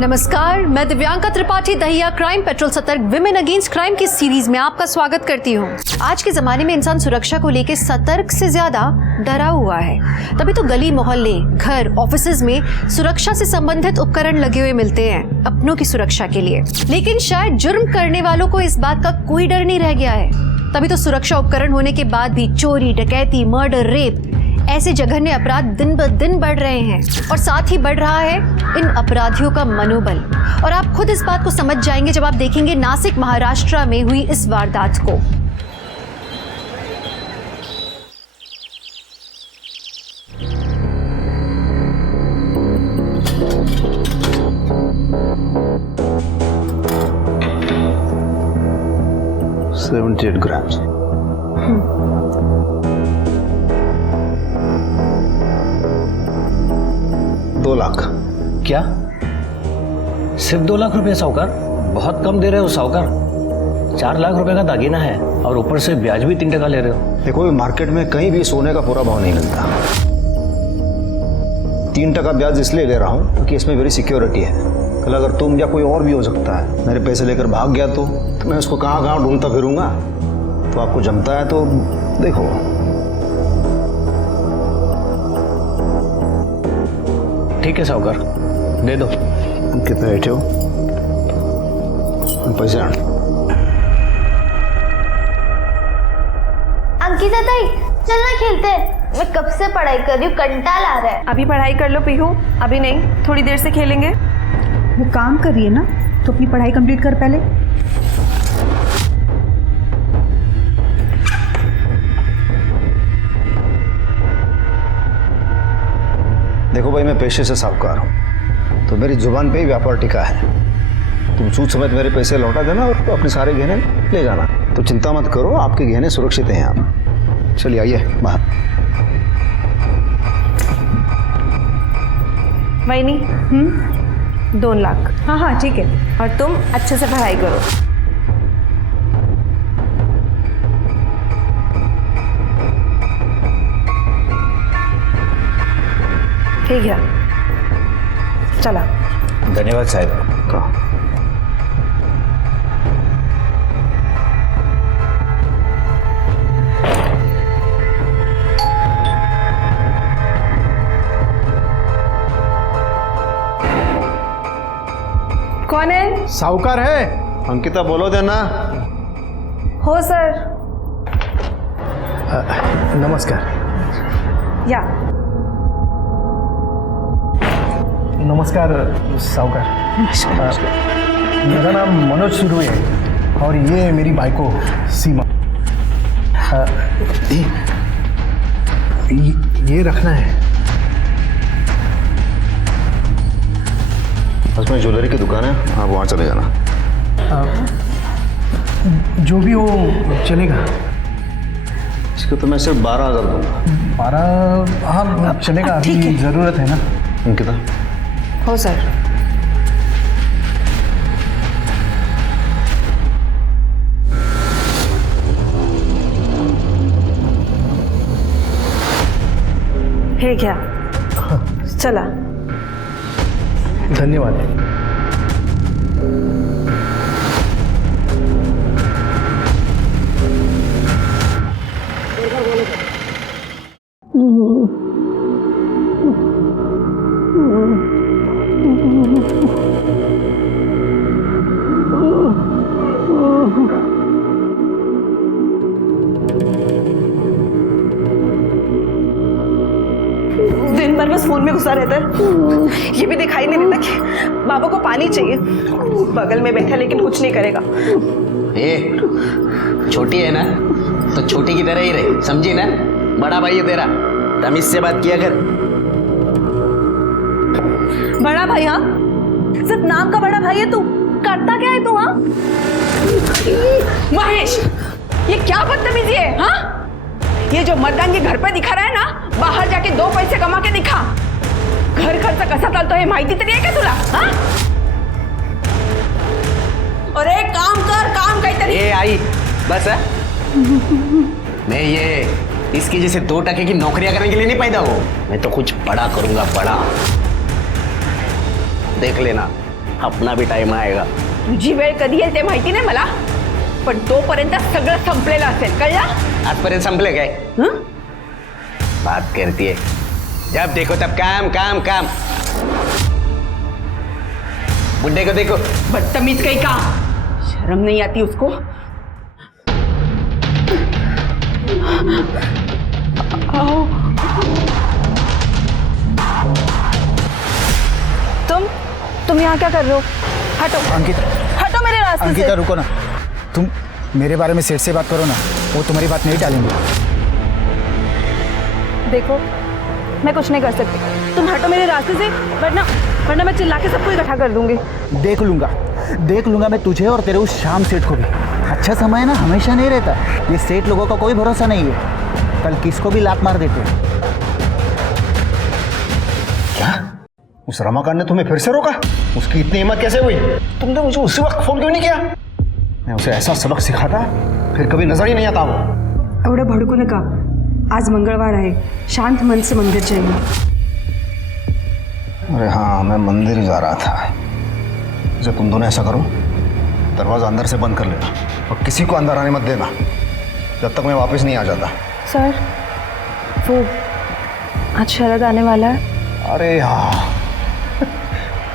नमस्कार, मैं Divyanka Tripathi Dahiya crime petrol सतर्क विमेन अगेंस्ट क्राइम की सीरीज में आपका स्वागत करती हूँ। आज के जमाने में इंसान सुरक्षा को लेकर सतर्क से ज्यादा डरा हुआ है। तभी तो गली मोहल्ले, घर, ऑफिसेज में सुरक्षा से संबंधित उपकरण लगे हुए मिलते हैं अपनों की सुरक्षा के लिए। लेकिन शायद जुर्म करने वालों को इस बात का कोई डर नहीं रह गया है। तभी तो सुरक्षा उपकरण होने के बाद भी चोरी, डकैती, मर्डर, रेप ऐसे जघन्य अपराध दिन ब दिन बढ़ रहे हैं और साथ ही बढ़ रहा है इन अपराधियों का मनोबल। और आप खुद इस बात को समझ जाएंगे जब आप देखेंगे नासिक, महाराष्ट्र में हुई इस वारदात को। $78 grams। 2 लाख। क्या? सिर्फ 2 लाख रुपए साहूकार? बहुत कम दे रहे हो साहूकार। 4 लाख रुपए का दागीना है और ऊपर से ब्याज भी 3% ले रहे हो। देखो, मार्केट में कहीं भी सोने का पूरा भाव नहीं मिलता। 3% ब्याज इसलिए ले रहा हूँ क्योंकि इसमें मेरी सिक्योरिटी है। कल अगर तुम या कोई और भी हो सकता है मेरे पैसे लेकर भाग गया तो मैं उसको कहाँ कहाँ ढूंढता फिरूंगा। तो आपको जमता है तो देखो। ठीक है साहूकार, दे दो। कितने बैठे हो? पैसे आने। अंकिता ताई, चलना खेलते हैं। मैं कब से पढ़ाई कर रही हूँ, कंटाल आ रहा है। अभी पढ़ाई कर लो पीहू, अभी नहीं, थोड़ी देर से खेलेंगे। वो काम कर रही है ना, तो अपनी पढ़ाई कंप्लीट कर पहले। देखो भाई, मैं पेशे से साहूकार हूँ तो मेरी जुबान पे ही व्यापार टिका है। तुम सूद समेत मेरे पैसे लौटा देना और अपने सारे गहने ले जाना। तो चिंता मत करो, आपके गहने सुरक्षित हैं यहाँ। चलिए आइए बाहर। वहीनी, 2 लाख। हाँ हाँ ठीक है। और तुम अच्छे से पढ़ाई करो। ठीक है, चला। धन्यवाद साहब। कौन है? साहूकार है। अंकिता बोलो देना। हो सर। नमस्कार। या नमस्कार साहूकार। मेरा नाम मनोज सुरुई है और ये मेरी बाइको सीमा। ये रखना है। बस में ज्वेलरी की दुकान है, आप वहाँ चले जाना। जो भी हो चलेगा। इसको तो मैं सिर्फ 12,000 दूंगा। 12? हाँ चलेगा, अभी ज़रूरत है ना। अंकिता। हो सर। है क्या? चला। धन्यवाद। दिन भर बस फोन में घुसा रहता है। ये भी दिखाई नहीं देता कि बाबा को पानी चाहिए। बगल में बैठा लेकिन कुछ नहीं करेगा। छोटी है ना तो छोटी की तरह ही रहे, समझी ना? बड़ा भाई है तेरा, तमीज से बात किया कर। बड़ा भाई? हाँ, सिर्फ नाम का बड़ा भाई है तू, करता क्या है तू? हाँ, महेश, ये क्या बदतमीजी है? हाँ, ये जो मर्दांगी घर पे दिखा रहा है ना, बाहर जाके 2 पैसे कमा के दिखा. घर खर्च कसा चालतो हे माहिती तरी आहे का तुला? हाँ? अरे काम कर, काम काहीतरी. ए आई बस है? मैं ये इसकी जैसे 2% की नौकरियां करने के लिए नहीं पैदा हो. मैं तो कुछ बड़ा करूंगा, बड़ा. देख लेना, अपना भी टाइम आएगा. तुझी वेळ कधी येईल ते माहिती नाही मला, पण तोपर्यंत सगळं संपलेलं असेल, कळलं? आजपर्यंत संपले काय? हं? बात करती है, जब देखो तब काम काम काम. बुड्ढे को देखो. बदतमीज कहीं का, शर्म नहीं आती उसको? आओ. तुम यहाँ क्या कर रहे हो? हटो अंकिता, हटो मेरे रास्ते अंकिता से. रुको ना. तुम मेरे बारे में सेठ से बात करो ना, वो तुम्हारी बात नहीं टालेंगे. देखो, मैं कुछ नहीं कर सकती. तुम हटो मेरे रास्ते से, वरना मैं चिल्ला के सबको इकट्ठा कर दूंगी. देख लूंगा मैं तुझे और तेरे उस शाम सेठ को भी. अच्छा समय ना हमेशा नहीं रहता. ये सेठ लोगों का कोई भरोसा नहीं है, कल किसको भी लात मार देते. क्या उस रमाकांत ने तुम्हें फिर से रोका? उसकी इतनी हिम्मत कैसे हुई? तुमने मुझे उसी वक्त फोन क्यों नहीं किया? मैं उसे ऐसा सबक सिखाता फिर कभी नजर ही नहीं आता वो. एवढं भडकू नका. आज मंगळवार आहे, शांत मन से मंदिर जाइए. अरे हाँ, मैं मंदिर ही जा रहा था. जब तुम दोनों ऐसा करो, दरवाजा अंदर से बंद कर लेना और किसी को अंदर आने मत देना जब तक मैं वापस नहीं आ जाता. सर, वो आज शरद आने वाला है. अरे हाँ,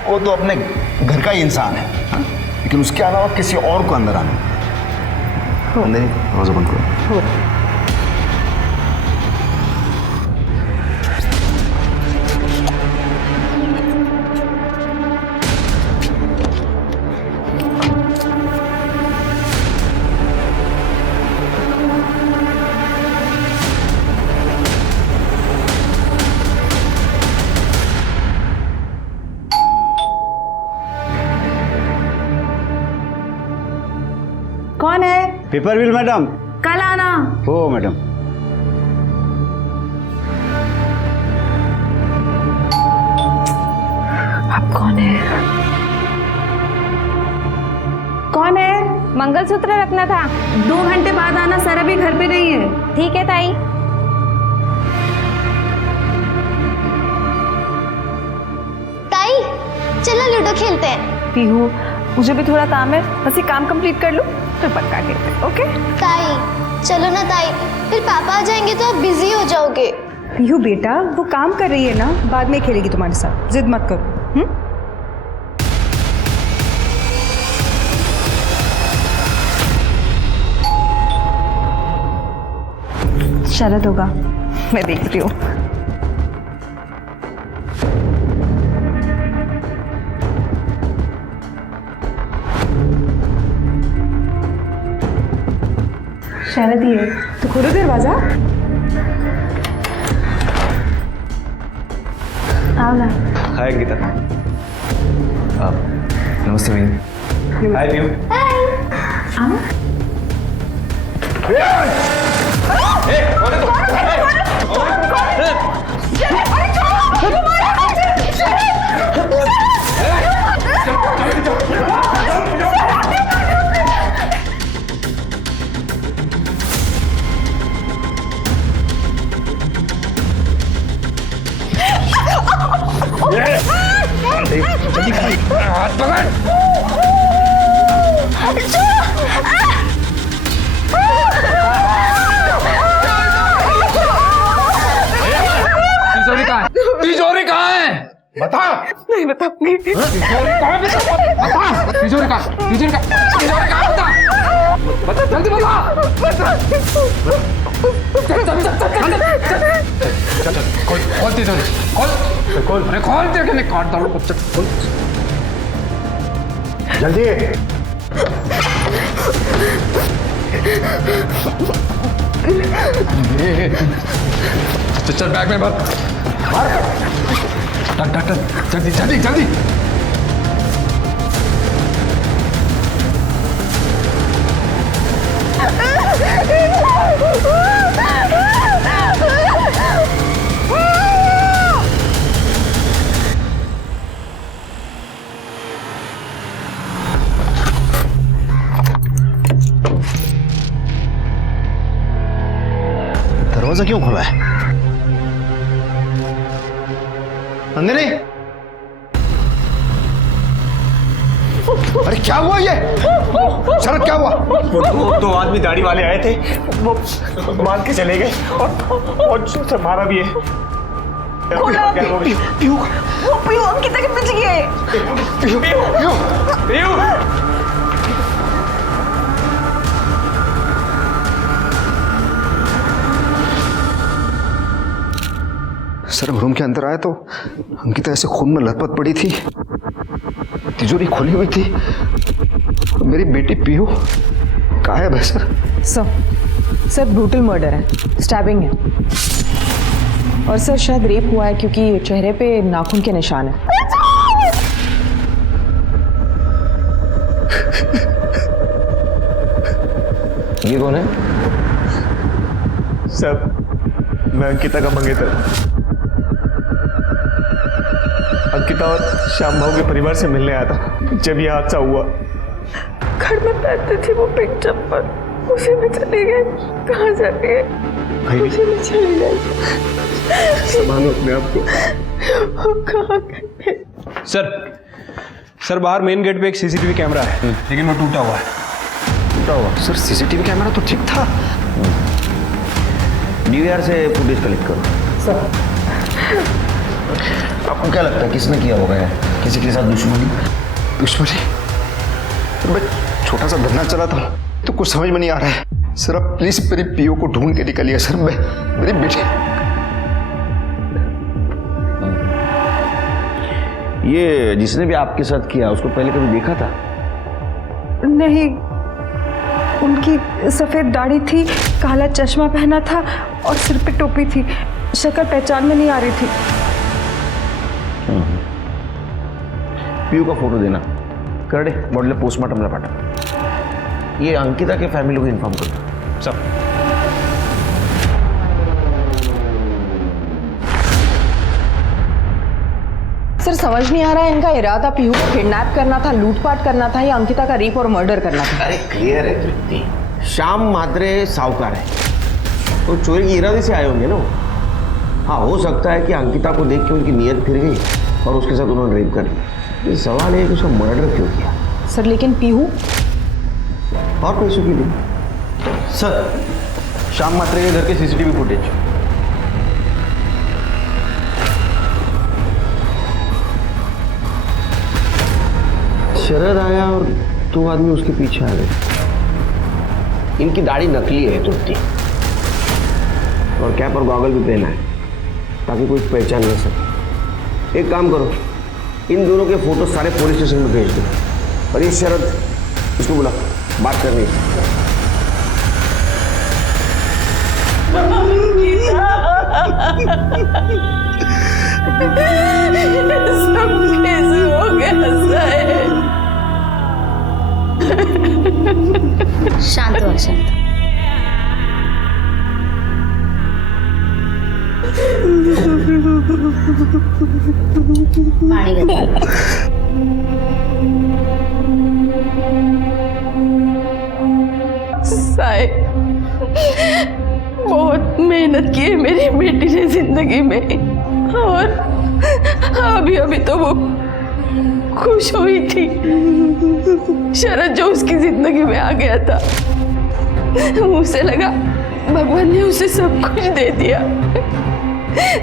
वो तो अपने घर का ही इंसान है, हाँ? लेकिन उसके अलावा किसी और को अंदर आने नहीं. दरवाजा बंद करो. कौन है? Paper bill madam. कल आना. हो मैडम. आप कौन है? कौन है? मंगलसूत्र रखना था. 2 घंटे बाद आना. सर अभी घर पे नहीं है. ठीक है ताई. ताई, चलो लूडो खेलते हैं. पीहू, मुझे भी थोड़ा काम है, बस ये काम कंप्लीट कर लूं फिर पक्का खेलते हैं. ओके? ताई, चलो ना ताई, फिर पापा आ जाएंगे तो आप बिजी हो जाओगे. पीहू बेटा, वो काम कर रही है ना, बाद में खेलेगी तुम्हारे साथ. जिद मत करो. शरद होगा, मैं देखती हूँ. शरद ही है तो खोलो दरवाजा. आओ ना. हाय अंकिता. नमस्ते भैया. हाय पीयू. आओ. तिजोरी कहाँ है? बता. नहीं बताऊंगी. तिजोरी कहाँ है? बता. तिजोरी कहाँ? तिजोरी कहाँ? बता. जल्दी बता. चल खोल तिजोरी. खोल. अरे खोल दे के काट डालो. खोल जल्दी. चल बैग में भर. जल्दी जल्दी जल्दी. दरवाजा क्यों खोला है? नंदिनी, अरे क्या हुआ ये? शरद क्या हुआ? वो दो आदमी दाढ़ी वाले आए थे, वो मार के चले गए और से मारा भी है। पीहू अंकिता के पीछे गए। सर रूम के अंदर आया तो अंकिता ऐसे खून में लथपथ पड़ी थी, तिजोरी खुली हुई थी। मेरी बेटी पीहू गायब है सर। सर ब्रूटल मर्डर है, स्टैबिंग है, और सर शायद रेप हुआ है क्योंकि चेहरे पे नाखून के निशान है। ये कौन है? सब मैं अंकिता का मंगेतर। अंकिता और श्याम भाव के परिवार से मिलने आया था जब यह हादसा हुआ। घर में पहनते थे वो पिंक चप्पल, उसी में चले गए। कहाँ चले गए? उसी में चले गए। संभालो अपने आप को। कहाँ गए? सर बाहर मेन गेट पे एक सीसीटीवी कैमरा है, लेकिन वो टूटा हुआ है। टूटा हुआ? सर सीसीटीवी कैमरा तो ठीक था। डीवीआर से फुटेज कलेक्ट करो। सर आपको क्या लगता है किसने किया होगा? किसी के साथ दुश्मनी? दुश्मनी? मैं छोटा सा धरना चला था तो कुछ समझ में नहीं आ रहा है सर। आप प्लीज मेरी पीओ को ढूंढ के निकलिए सर। मैं मेरी बेटी। ये जिसने भी आपके साथ किया उसको पहले कभी देखा था? नहीं, उनकी सफ़ेद दाढ़ी थी, काला चश्मा पहना था और सिर पे टोपी थी। शक्ल पहचान में नहीं आ रही थी। पीयू का फोटो देना, कर दे बॉडीला पोस्टमार्टमला पाठव। ये अंकिता के फैमिली को इन्फॉर्म कर दो। सब सर समझ नहीं आ रहा है इनका इरादा पीहू को किडनैप करना था, लूटपाट करना था, या अंकिता का रेप और मर्डर करना था। अरे क्लियर है तृप्ति, श्याम म्हात्रे साहूकार है तो चोरी के इरादे से आए होंगे ना। हाँ, हो सकता है कि अंकिता को देख के उनकी नीयत फिर गई और उसके साथ उन्होंने रेप कर दिया। ये सवाल है कि उसका मर्डर क्यों किया? सर लेकिन पीहू और पैसों के लिए। सर श्याम म्हात्रे के घर के सीसीटीवी फुटेज। शरद आया और दो आदमी उसके पीछे आ गए। इनकी दाढ़ी नकली है तृप्ति, और कैप और गॉगल भी पहना है ताकि कोई पहचान न सके। एक काम करो, इन दोनों के फोटो सारे पुलिस स्टेशन में भेज दो, और ये शरद इसको बुला, बात करनी है। सब कैसे हो गया? शांत हो, शांत। पानी साहिब, बहुत मेहनत की है मेरी बेटी ने जिंदगी में, और अभी अभी तो वो खुश हुई थी। शरद जो उसकी जिंदगी में आ गया था, उसे लगा भगवान ने उसे सब कुछ दे दिया।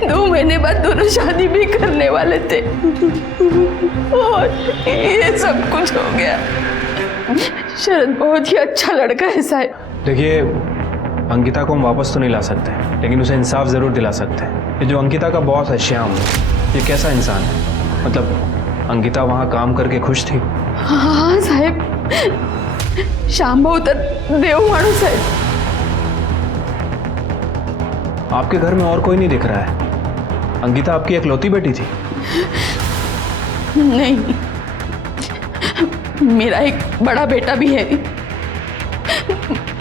2 महीने बाद दोनों शादी भी करने वाले थे, और ये सब कुछ हो गया। शरद बहुत ही अच्छा लड़का है साहिब। देखिए, अंकिता को हम वापस तो नहीं ला सकते, लेकिन उसे इंसाफ ज़रूर दिला सकते हैं। ये जो अंकिता का बॉस है श्याम, ये कैसा इंसान है? मतलब अंकिता वहाँ काम करके खुश थी? हाँ साहेब, श्याम भाऊ तर देव माणूस है। आपके घर में और कोई नहीं दिख रहा है। अंकिता आपकी इकलौती बेटी थी? नहीं, मेरा एक बड़ा बेटा भी है,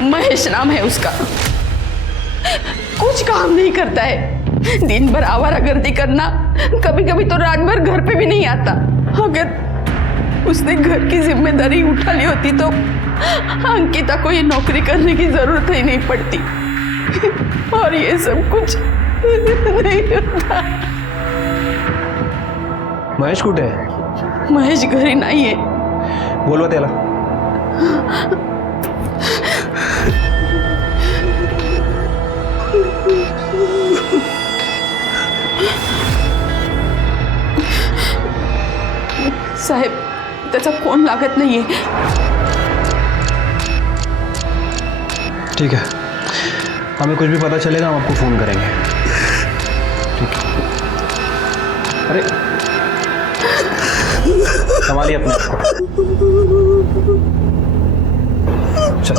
महेश नाम है उसका। कुछ काम नहीं करता है, दिन भर आवारागर्दी करना, कभी कभी तो रात भर घर पे भी नहीं आता। अगर उसने घर की जिम्मेदारी उठा ली होती तो अंकिता को ये नौकरी करने की जरूरत ही नहीं पड़ती। और ये सब कुछ नहीं होता। महेश कुठे आहे? महेश घरी नाहीये. बोलवा त्याला. साहेब, त्याचा फोन लागत नाहीये. ठीक है, हमें कुछ भी पता चलेगा हम आपको फ़ोन करेंगे. ठीक है. अरे संभालिए अपने आप को. चल.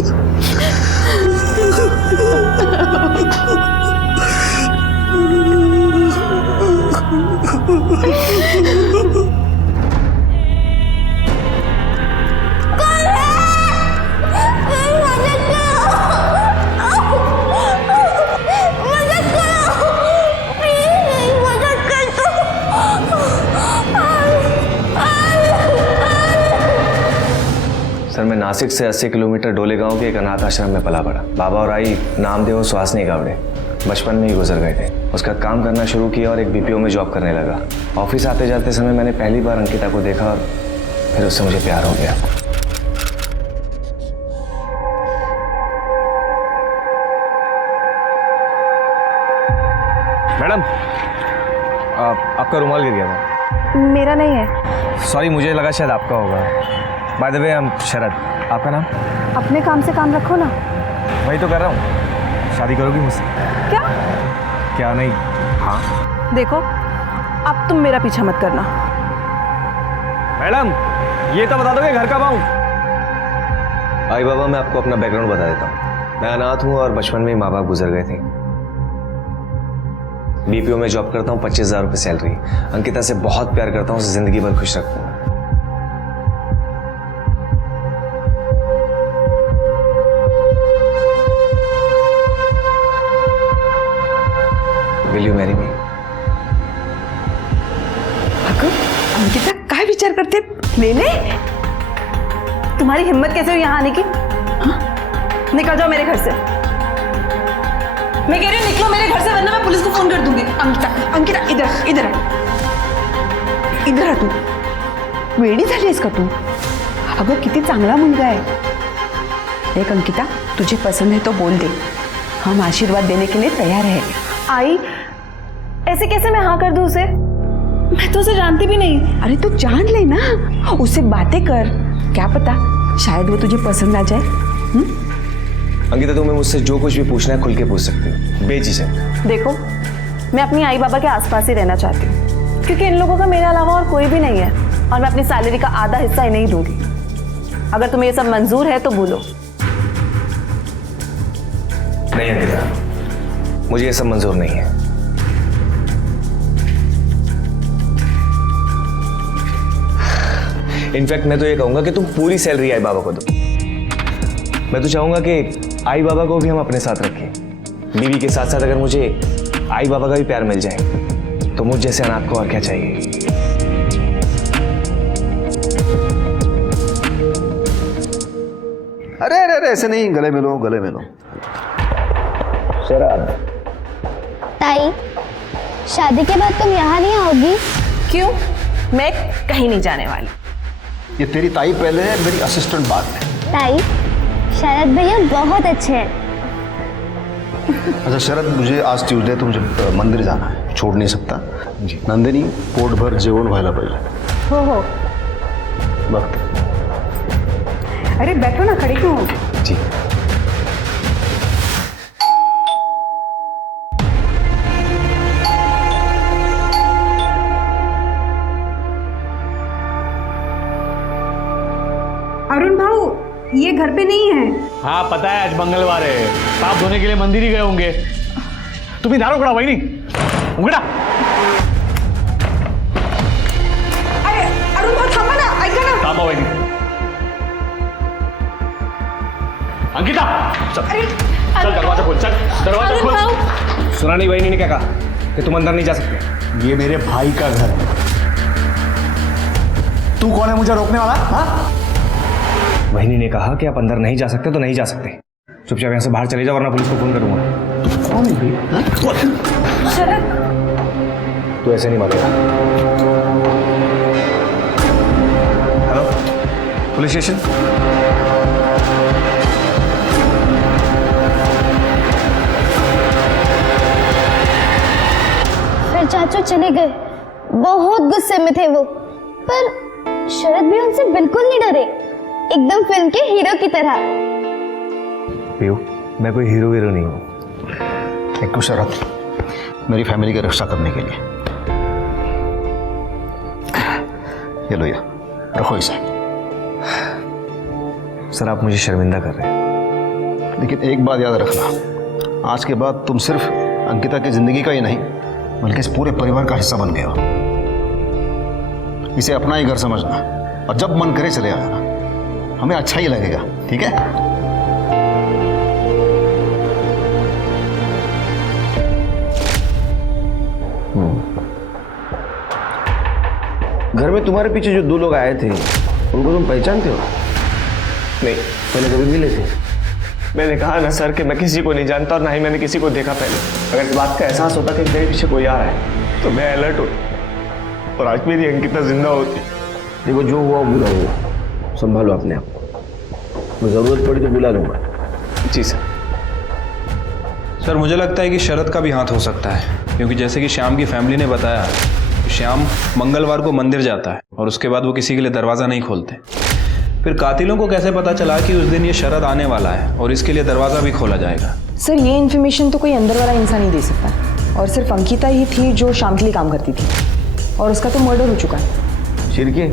सर, मैं नासिक से 80 किलोमीटर डोले गांव के एक अनाथ आश्रम में पला पड़ा. बाबा और आई नामदेव और सुहासनी गावड़े बचपन में ही गुजर गए थे. उसका काम करना शुरू किया और एक बीपीओ में जॉब करने लगा. ऑफिस आते जाते समय मैंने पहली बार अंकिता को देखा और फिर उससे मुझे प्यार हो गया. मैडम, आपका रुमाल गिर गया था. मेरा नहीं है. सॉरी, मुझे लगा शायद आपका होगा. By the way, I am Sharad. आपका नाम? अपने काम से काम रखो ना. वही तो कर रहा हूँ. शादी करोगी मुझसे? क्या? क्या नहीं? हाँ. देखो, अब तुम मेरा पीछा मत करना. मैडम, ये तो बता दो कि घर कब आऊँ? आई बाबा, मैं आपको अपना बैकग्राउंड बता देता हूँ. मैं अनाथ हूँ और बचपन में ही माँ बाप गुजर गए थे. बीपीओ में जॉब करता हूँ, 25,000 रुपये सैलरी. अंकिता से बहुत प्यार करता हूँ, उसे जिंदगी भर खुश रखूँगा. Will you marry me? Ankita, काय विचार करते? ले ले. तुम्हारी हिम्मत कैसे हुई यहाँ आने की? हाँ? निकल जाओ मेरे घर से. मैं कह रही हूँ निकलो मेरे घर से, वरना मैं पुलिस को फोन कर दूंगी. अंकिता, अंकिता, इधर इधर इधर आ. तू वेडी झालीस का तू? अगं किती चांगला मुलगा आहे. देख अंकिता, तुझे पसंद है तो बोल दे. हम आशीर्वाद देने के लिए तैयार है. आई, ऐसे कैसे मैं हाँ कर दूं उसे? मैं तो उसे जानती भी नहीं. अरे तू जान ले ना, उससे बातें कर. क्या पता शायद वो तुझे पसंद आ जाए. अंकिता, तुम्हें मुझसे जो कुछ भी पूछना है खुल के पूछ सकती हो, बेझिझक. देखो, मैं अपनी आई बाबा के आसपास ही रहना चाहती हूँ, क्योंकि इन लोगों का मेरे अलावा और कोई भी नहीं है, और मैं अपनी सैलरी का आधा हिस्सा इन्हें ही दूंगी. अगर तुम्हें ये सब मंजूर है तो बोलो. नहीं अंकिता, मुझे ये सब मंजूर नहीं है. इनफैक्ट मैं तो ये कहूंगा कि तुम पूरी सैलरी आई बाबा को दो. मैं तो चाहूंगा कि आई बाबा को भी हम अपने साथ रखें. बीवी के साथ साथ अगर मुझे आई बाबा का भी प्यार मिल जाए तो मुझ जैसे अनाथ को और क्या चाहिए. अरे अरे अरे, ऐसे नहीं. गले मिलो, गले मिलो. शराब. ताई, शादी के बाद तुम यहाँ नहीं आओगी? क्यों? मैं कहीं नहीं जाने वाली. ये तेरी ताई पहले है, मेरी असिस्टेंट बाद में. ताई, शरद भैया बहुत अच्छे हैं. अच्छा शरद, मुझे आज ट्यूसडे तो मुझे मंदिर जाना है, छोड़ नहीं सकता. जी. नंदिनी, पोटभर जेवण व्हायला पाहिजे. हो. वक्त. अरे बैठो ना, खड़ी क्यों? जी. अरुण भाऊ, ये घर पे नहीं है. हाँ पता है, आज मंगलवार है, पाप धोने के लिए मंदिर ही गए होंगे. तुम्ही दार उघडा वहिनी, उघडा. अरे अरुण भाऊ थांबा ना, ऐका ना. थांबा वहिनी. अंकिता, चल दरवाजा खोल. चल दरवाजा खोल. सुना नहीं बहनी ने क्या कहा कि तुम अंदर नहीं जा सकते? ये मेरे भाई का घर है. तू कौन है मुझे रोकने वाला? हाँ, बहनी ने कहा कि आप अंदर नहीं जा सकते तो नहीं जा सकते. चुपचाप यहाँ से बाहर चले जाओ वरना पुलिस को फोन करूंगा। कौन है भैया? तू ऐसे नहीं मानेगा। Hello, police station. फिर चाचू चले गए। बहुत गुस्से में थे वो, पर शरद भी उनसे बिल्कुल नहीं डरे, एकदम फिल्म के हीरो की तरह। पीयू, मैं कोई हीरो नहीं हूँ। एक शरद मेरी फैमिली की रक्षा करने के लिए। ये लो, ये रखो इसे। सर आप मुझे शर्मिंदा कर रहे हैं। लेकिन एक बात याद रखना, आज के बाद तुम सिर्फ अंकिता की जिंदगी का ही नहीं बल्कि इस पूरे परिवार का हिस्सा बन गए हो। इसे अपना ही घर समझना और जब मन करे चले आना, हमें अच्छा ही लगेगा, ठीक है? घर में तुम्हारे पीछे जो 2 लोग आए थे उनको तुम पहचानते हो? नहीं, पहले कभी मिले थे? मैंने कहा ना सर कि मैं किसी को नहीं जानता और ना ही मैंने किसी को देखा पहले। अगर इस बात का एहसास होता कि मेरे पीछे कोई आ रहा है तो मैं अलर्ट होता और आज मेरी अंकिता जिंदा होती। देखो, जो हुआ बुरा हुआ, संभालो अपने आप को। जरूरत पड़ी तो बुला लूंगा। जी सर। सर मुझे लगता है कि शरद का भी हाथ हो सकता है, क्योंकि जैसे कि श्याम की फैमिली ने बताया, श्याम मंगलवार को मंदिर जाता है और उसके बाद वो किसी के लिए दरवाज़ा नहीं खोलते। फिर कातिलों को कैसे पता चला कि उस दिन ये शरद आने वाला है और इसके लिए दरवाज़ा भी खोला जाएगा? सर ये इन्फॉर्मेशन तो कोई अंदर वाला इंसान ही दे सकता, और सिर्फ अंकिता ही थी जो शाम के लिए काम करती थी, और उसका तो मर्डर हो चुका है। शिरके,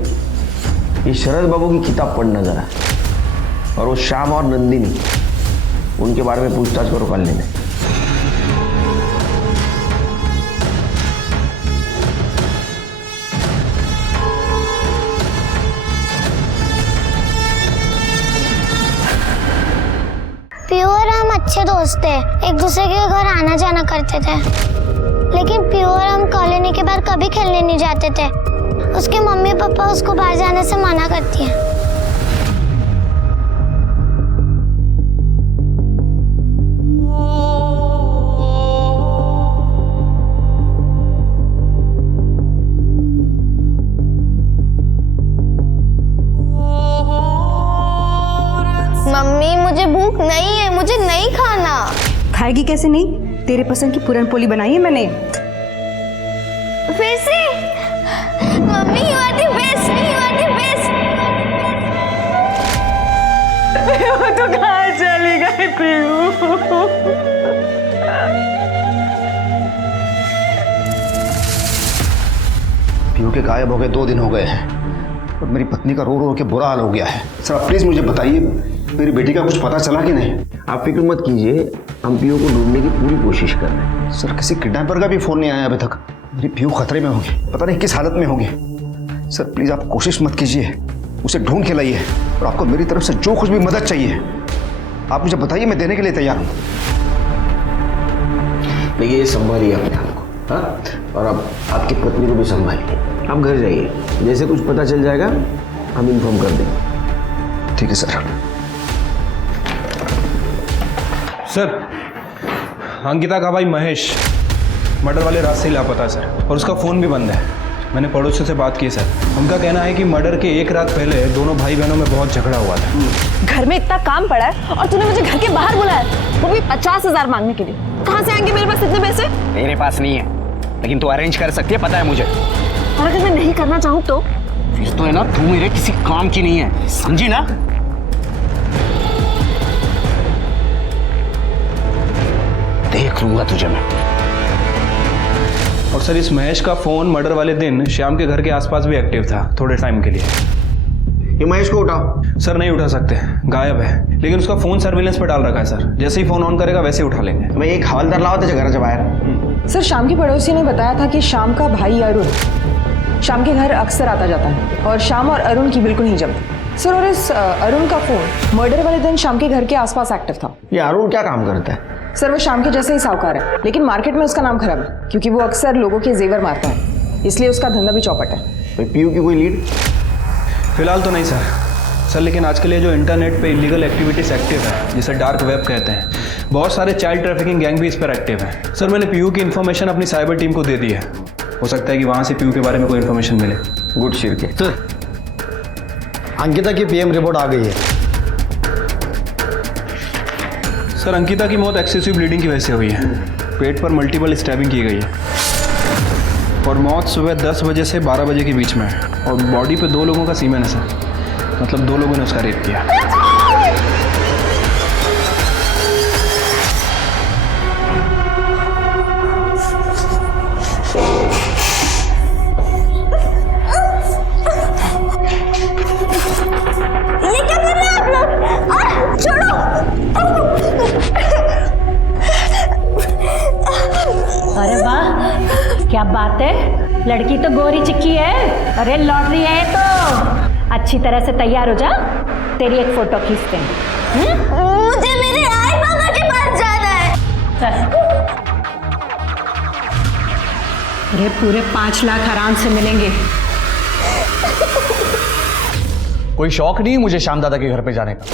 ये शरद बाबू की किताब पढ़ना जरा, और वो श्याम और नंदिनी, उनके बारे में पूछताछ करो कॉलेज में। पियो और हम अच्छे दोस्त थे, एक दूसरे के घर आना जाना करते थे। लेकिन पियो और हम कॉलोनी के बाहर कभी खेलने नहीं जाते थे। उसके मम्मी पापा उसको बाहर जाने से मना करती हैं। मम्मी मुझे भूख नहीं है, मुझे नहीं खाना। खाएगी कैसे नहीं? तेरे पसंद की पूरन पोली बनाई है मैंने। फिर से? Mummy you are the best, you are the best. तो कहाँ चली गई पीयू? पीयू के गायब हो गए 2 दिन हो गए हैं और मेरी पत्नी का रो रो के बुरा हाल हो गया है। सर आप प्लीज मुझे बताइए, मेरी बेटी का कुछ पता चला कि नहीं? आप फिक्र मत कीजिए, हम पीयू को ढूंढने की पूरी कोशिश कर रहे हैं। सर किसी किडनैपर का भी फोन नहीं आया अभी तक। मेरी पीयू खतरे में होगी, पता नहीं किस हालत में होगी। सर प्लीज आप कोशिश मत कीजिए, उसे ढूंढ के लाइए, और आपको मेरी तरफ से जो कुछ भी मदद चाहिए आप मुझे बताइए, मैं देने के लिए तैयार हूँ। देखिए संभालिए अपने आप को, हाँ? और अब आपकी पत्नी को भी संभालिए। आप घर जाइए, जैसे कुछ पता चल जाएगा हम इन्फॉर्म कर देंगे। ठीक है सर। सर अंकिता का भाई महेश मर्डर वाले रात से ही लापता है सर, और उसका फ़ोन भी बंद है। मैंने पड़ोसियों से बात की सर, उनका कहना है कि मर्डर के 1 रात पहले दोनों भाई बहनों में बहुत झगड़ा हुआ था। घर में इतना काम पड़ा है और तूने मुझे घर के बाहर बुलाया, वो भी 50,000 मांगने के लिए। कहाँ से आएंगे मेरे पास इतने पैसे? तेरे पास नहीं है, लेकिन तू अरेंज कर सकती है, पता है मुझे। और अगर मैं नहीं करना चाहूँ तो? फिर तो है ना, तू मेरे किसी काम की नहीं है, समझी ना? देख लूंगा तुझे मैं। और सर इस महेश का फ़ोन मर्डर वाले दिन श्याम के घर के आसपास भी एक्टिव था थोड़े टाइम के लिए। ये महेश को उठाओ। सर नहीं उठा सकते, गायब है, लेकिन उसका फ़ोन सर्विलेंस पर डाल रखा है सर। जैसे ही फ़ोन ऑन करेगा वैसे ही उठा लेंगे। मैं एक हवलदार लाओ तो घर से बाहर। सर शाम की पड़ोसी ने बताया था कि शाम का भाई अरुण शाम के घर अक्सर आता जाता है, और शाम और अरुण की बिल्कुल नहीं जमती। सर और इस अरुण का फ़ोन मर्डर वाले दिन शाम के घर के आसपास एक्टिव था। ये अरुण क्या काम करता है? सर वो शाम के जैसे ही साहूकार है, लेकिन मार्केट में उसका नाम खराब है क्योंकि वो अक्सर लोगों के जेवर मारता है, इसलिए उसका धंधा भी चौपट है। पीयू की कोई लीड? फिलहाल तो नहीं सर, सर लेकिन आजकल ये जो इंटरनेट पे इलीगल एक्टिविटीज़ एक्टिव है, जिसे डार्क वेब कहते हैं, बहुत सारे चाइल्ड ट्रैफिकिंग गैंग भी इस पर एक्टिव हैं। सर मैंने पीयू की इन्फॉर्मेशन अपनी साइबर टीम को दे दी है, हो सकता है कि वहाँ से पीयू के बारे में कोई इन्फॉर्मेशन मिले। गुड शिरके। सर अंकिता की पीएम रिपोर्ट आ गई है। सर अंकिता की मौत एक्सेसिव ब्लीडिंग की वजह से हुई है, पेट पर मल्टीपल स्टैबिंग की गई है और मौत सुबह 10 बजे से 12 बजे के बीच में है और बॉडी पे 2 लोगों का सीमेन है सर, मतलब 2 लोगों ने उसका रेप किया। ये क्या कर रहे हैं आप लोग? छोड़ो। अरे वाह, क्या बात है, लड़की तो गोरी चिक्की है। अरे लॉटरी है तो अच्छी तरह से तैयार हो जा, तेरी एक फोटो खींचते हैं। मुझे मेरे आई बाबा के पास जाना है। चल। अरे पूरे 5 लाख आराम से मिलेंगे। कोई शौक नहीं है मुझे श्याम दादा के घर पे जाने का,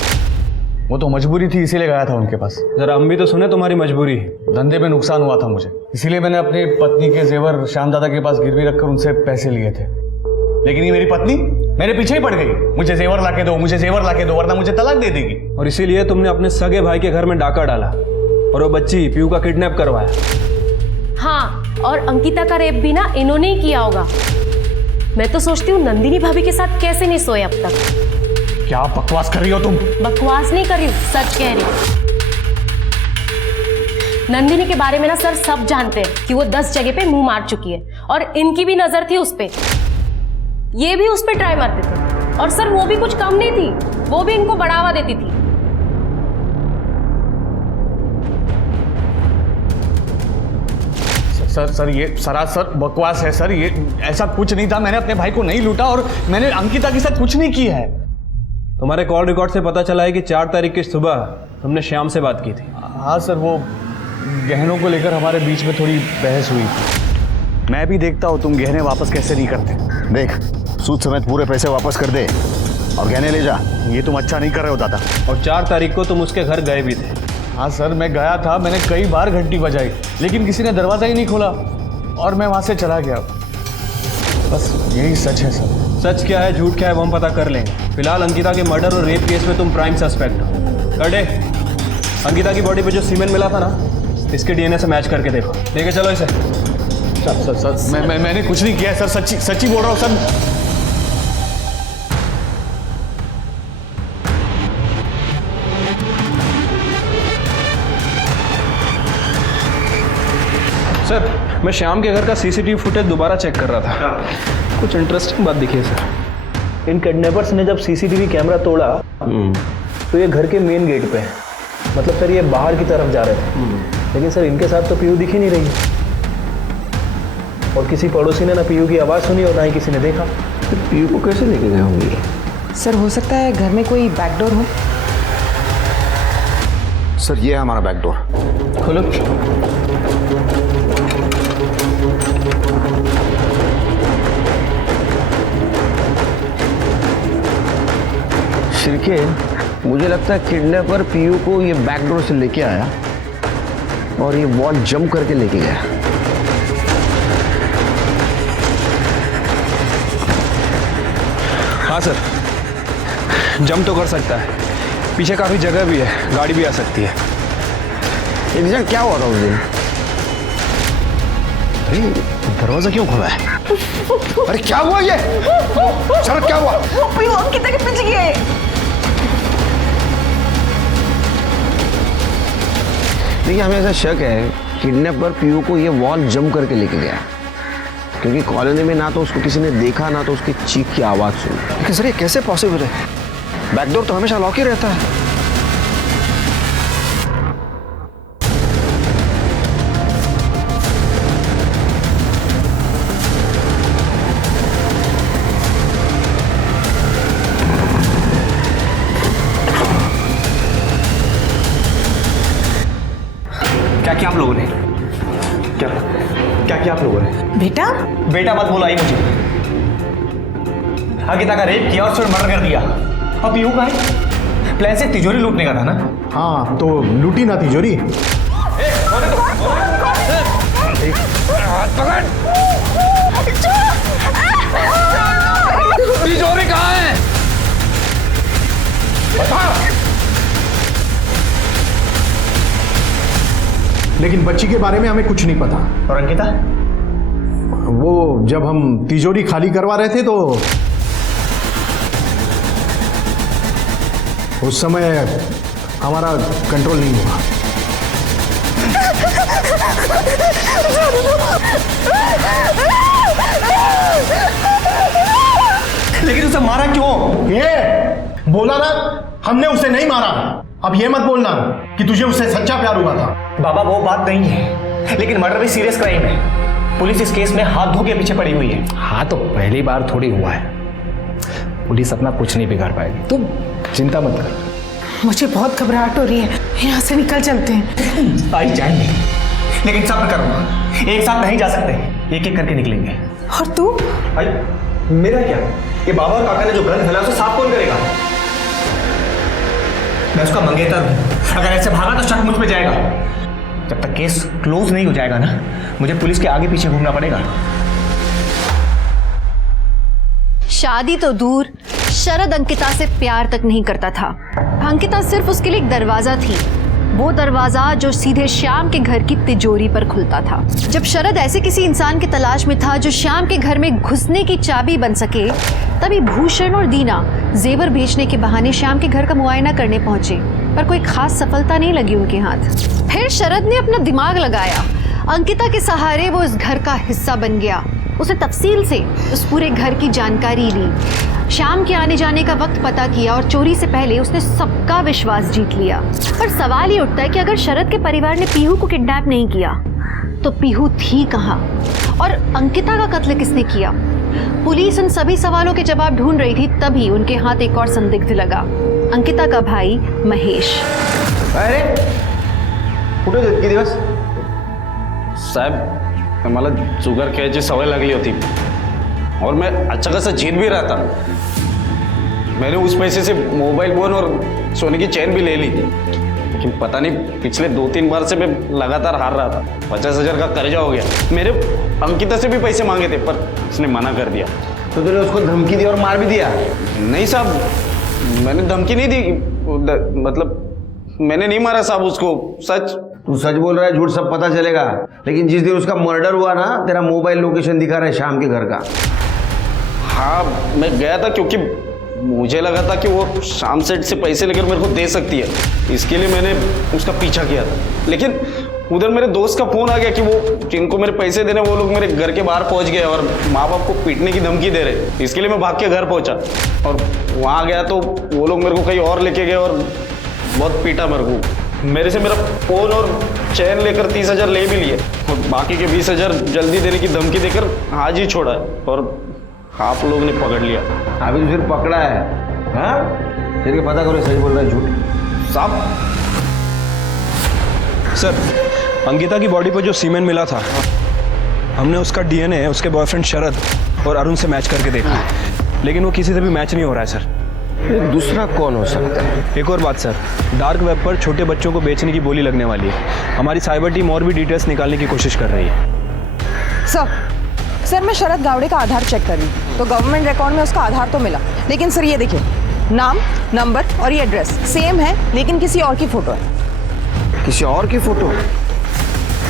वो तो मजबूरी थी इसीलिए गया था उनके पास। जरा हम भी तो सुने तुम्हारी मजबूरी। धंधे में नुकसान हुआ था मुझे, इसीलिए मैंने अपनी पत्नी के जेवर श्याम दादा के पास गिरवी रखकर उनसे पैसे लिए थे। लेकिन ये मेरी पत्नी मेरे पीछे ही पड़ गई, मुझे जेवर लाके दो, मुझे जेवर लाके दो, वरना मुझे तलाक दे देगी। और इसीलिए तुमने अपने सगे भाई के घर में डाका डाला और वो बच्ची पीयू का किडनैप करवाया। हाँ, और अंकिता का रेप भी ना इन्होंने ही किया होगा। मैं तो सोचती हूँ नंदिनी भाभी के साथ कैसे नहीं सोए अब तक। क्या बकवास कर रही हो तुम? बकवास नहीं कर रही हूँ, सच कह रही हूँ। नंदिनी के बारे में ना सर सब जानते हैं कि वो 10 जगह पे मुंह मार चुकी है और इनकी भी नजर थी उस पे। ये भी उस पे ट्राई मारते थे और सर वो भी कुछ कम नहीं थी, वो भी इनको बढ़ावा देती थी। सर ये सरासर बकवास है सर, ये ऐसा कुछ नहीं था। मैंने अपने भाई को नहीं लूटा और मैंने अंकिता के साथ कुछ नहीं किया है। तुम्हारे कॉल रिकॉर्ड से पता चला है कि 4 तारीख की सुबह तुमने श्याम से बात की थी। हाँ सर, वो गहनों को लेकर हमारे बीच में थोड़ी बहस हुई थी। मैं भी देखता हूँ तुम गहने वापस कैसे नहीं करते। देख सूद समेत पूरे पैसे वापस कर दे और गहने ले जा। ये तुम अच्छा नहीं कर रहे हो दादा। और 4 तारीख को तुम उसके घर गए भी थे। हाँ सर, मैं गया था, मैंने कई बार घंटी बजाई लेकिन किसी ने दरवाज़ा ही नहीं खोला और मैं वहाँ से चला गया। बस यही सच है सर। सच क्या है झूठ क्या है वो हम पता कर लेंगे। फिलहाल अंकिता के मर्डर और रेप केस में तुम प्राइम सस्पेक्ट हो। करडे, अंकिता की बॉडी पे जो सीमेन मिला था ना, इसके डीएनए से मैच करके देखो। लेके चलो इसे। सर मैंने कुछ नहीं किया सर, सच्ची बोल रहा हूँ सर। सर मैं श्याम के घर का सीसीटीवी फुटेज दोबारा चेक कर रहा था, कुछ इंटरेस्टिंग बात दिखी है सर। इन किडनैपर्स ने जब सीसीटीवी कैमरा तोड़ा तो ये घर के मेन गेट पे है, मतलब सर ये बाहर की तरफ जा रहे थे। लेकिन सर इनके साथ तो पीयू दिख ही नहीं रही और किसी पड़ोसी ने ना पीयू की आवाज़ सुनी और ना ही किसी ने देखा। तो पीयू को कैसे लेके गए होंगे? सर हो सकता है घर में कोई बैकडोर हो। सर ये है हमारा बैकडोर। खोलो। शिरके, मुझे लगता है किडनैपर पीयू को ये बैकडोर से लेके आया और ये वॉल जंप करके लेके गया। हाँ सर, जंप तो कर सकता है, पीछे काफ़ी जगह भी है, गाड़ी भी आ सकती है। एग्जैक्ट क्या हुआ था उस दिन? अरे दरवाजा क्यों खुला है? अरे क्या हुआ ये? शरद क्या हुआ? पीयू अंकिता के पीछे गए। देखिए हमें ऐसा शक है किडनैपर पीयू को ये वॉल जंप करके लेके गया, क्योंकि कॉलोनी में ना तो उसको किसी ने देखा ना तो उसकी चीख की आवाज़ सुनी। लेकिन सर ये कैसे पॉसिबल है? बैकडोर तो हमेशा लॉक ही रहता है। क्या किया आप लोगों ने? क्या किया आप लोगों ने? बेटा बेटा मत बोला ही मुझे। अंकिता का रेप किया और उसने मर्डर कर दिया अब पीहू का है? प्लान से तिजोरी लूटने का था ना? हाँ तो लूटी ना तिजोरी। तिजोरी कहाँ है? बता। लेकिन बच्ची के बारे में हमें कुछ नहीं पता। और अंकिता? वो जब हम तिजोरी खाली करवा रहे थे तो उस समय हमारा कंट्रोल नहीं हुआ। लेकिन उसे मारा क्यों? ये बोला ना, हमने उसे नहीं मारा। अब ये मत बोलना कि तुझे उससे सच्चा प्यार हुआ था। बाबा वो बात नहीं है, लेकिन मर्डर भी सीरियस क्राइम है। पुलिस इस केस में हाथ धो के पीछे पड़ी हुई है। हाँ तो पहली बार थोड़ी हुआ है, पुलिस अपना कुछ नहीं बिगाड़ पाएगी, तुम चिंता मत कर। मुझे बहुत घबराहट हो रही है, यहाँ से निकल चलते हैं। आई जाएंगे, लेकिन सब करूंगा। एक साथ नहीं जा सकते, एक एक करके निकलेंगे। और तू? भाई मेरा क्या? ये बाबा और काका ने जो गंद फैला उसे साफ कौन करेगा? मैं उसका मंगेतर हूं। अगर ऐसे भागा तो शक मुझ पे जाएगा। जब तक केस क्लोज नहीं हो जाएगा ना, मुझे पुलिस के आगे पीछे घूमना पड़ेगा। शादी तो दूर, शरद अंकिता से प्यार तक नहीं करता था। अंकिता सिर्फ उसके लिए एक दरवाजा थी, वो दरवाजा जो सीधे श्याम के घर की तिजोरी पर खुलता था। जब शरद ऐसे किसी इंसान की तलाश में था जो श्याम के घर में घुसने की चाबी बन सके, तभी भूषण और दीना जेवर बेचने के बहाने श्याम के घर का मुआयना करने पहुंचे, पर कोई खास सफलता नहीं लगी उनके हाथ। फिर शरद ने अपना दिमाग लगाया। अंकिता के सहारे वो इस घर का हिस्सा बन गया। उसने तफसील से उस पूरे घर की जानकारी ली, श्याम के आने जाने का वक्त पता किया और चोरी से पहले उसने सबका विश्वास जीत लिया। पर सवाल ये उठता है कि अगर शरद के परिवार ने पीहू को किडनैप नहीं किया तो पीहू थी कहाँ और अंकिता का कत्ल किसने किया? पुलिस उन सभी सवालों के जवाब ढूंढ रही थी, तभी उनके हाथ एक और संदिग्ध लगा, अंकिता का भाई महेश। अरे कुठे होते किती दिवस? साहब मला शुगर खेळायची सवय लागली होती और मैं अच्छा खासा जीत भी रहा था। मैंने उस पैसे से मोबाइल फोन और सोने की चैन भी ले ली, लेकिन पता नहीं पिछले 2-3 बार से मैं लगातार हार रहा था। 50,000 का कर्जा हो गया। मेरे अंकिता से भी पैसे मांगे थे पर उसने मना कर दिया। तो तूने उसको धमकी दी और मार भी दिया? नहीं साहब, मैंने धमकी नहीं दी, मतलब मैंने नहीं मारा साहब उसको। सच। तू सच बोल रहा है, झूठ सब पता चलेगा। लेकिन जिस दिन उसका मर्डर हुआ ना, तेरा मोबाइल लोकेशन दिखा रहा है श्याम के घर का। हाँ मैं गया था क्योंकि मुझे लगा था कि वो शाम सेठ से पैसे लेकर मेरे को दे सकती है, इसके लिए मैंने उसका पीछा किया था। लेकिन उधर मेरे दोस्त का फोन आ गया कि वो जिनको मेरे पैसे देने वो लोग मेरे घर के बाहर पहुंच गए और माँ बाप को पीटने की धमकी दे रहे। इसके लिए मैं भाग के घर पहुंचा और वहाँ गया तो वो लोग मेरे को कहीं और लेके गए और बहुत पीटा मेरे को। मेरे से मेरा फोन और चैन लेकर 30,000 ले भी लिए और बाकी के 20,000 जल्दी देने की धमकी देकर आज ही छोड़ा है और आप लोग ने पकड़ लिया। अभी तो फिर पकड़ा है? हाँ फिर पता करो सही बोल रहा है झूठ। साहब सर, अंकिता की बॉडी पर जो सीमेन मिला था, हमने उसका डीएनए उसके बॉयफ्रेंड शरद और अरुण से मैच करके देखा, लेकिन वो किसी से भी मैच नहीं हो रहा है सर। दूसरा कौन हो सकता है? एक और बात सर, डार्क वेब पर छोटे बच्चों को बेचने की बोली लगने वाली है। हमारी साइबर टीम और भी डिटेल्स निकालने की कोशिश कर रही है। सर मैं शरद गावड़े का आधार चेक कर रही हूँ, तो गवर्नमेंट रिकॉर्ड में उसका आधार तो मिला, लेकिन सर ये देखिए, नाम, नंबर और ये एड्रेस सेम है, लेकिन किसी और की फोटो है। किसी और की फोटो?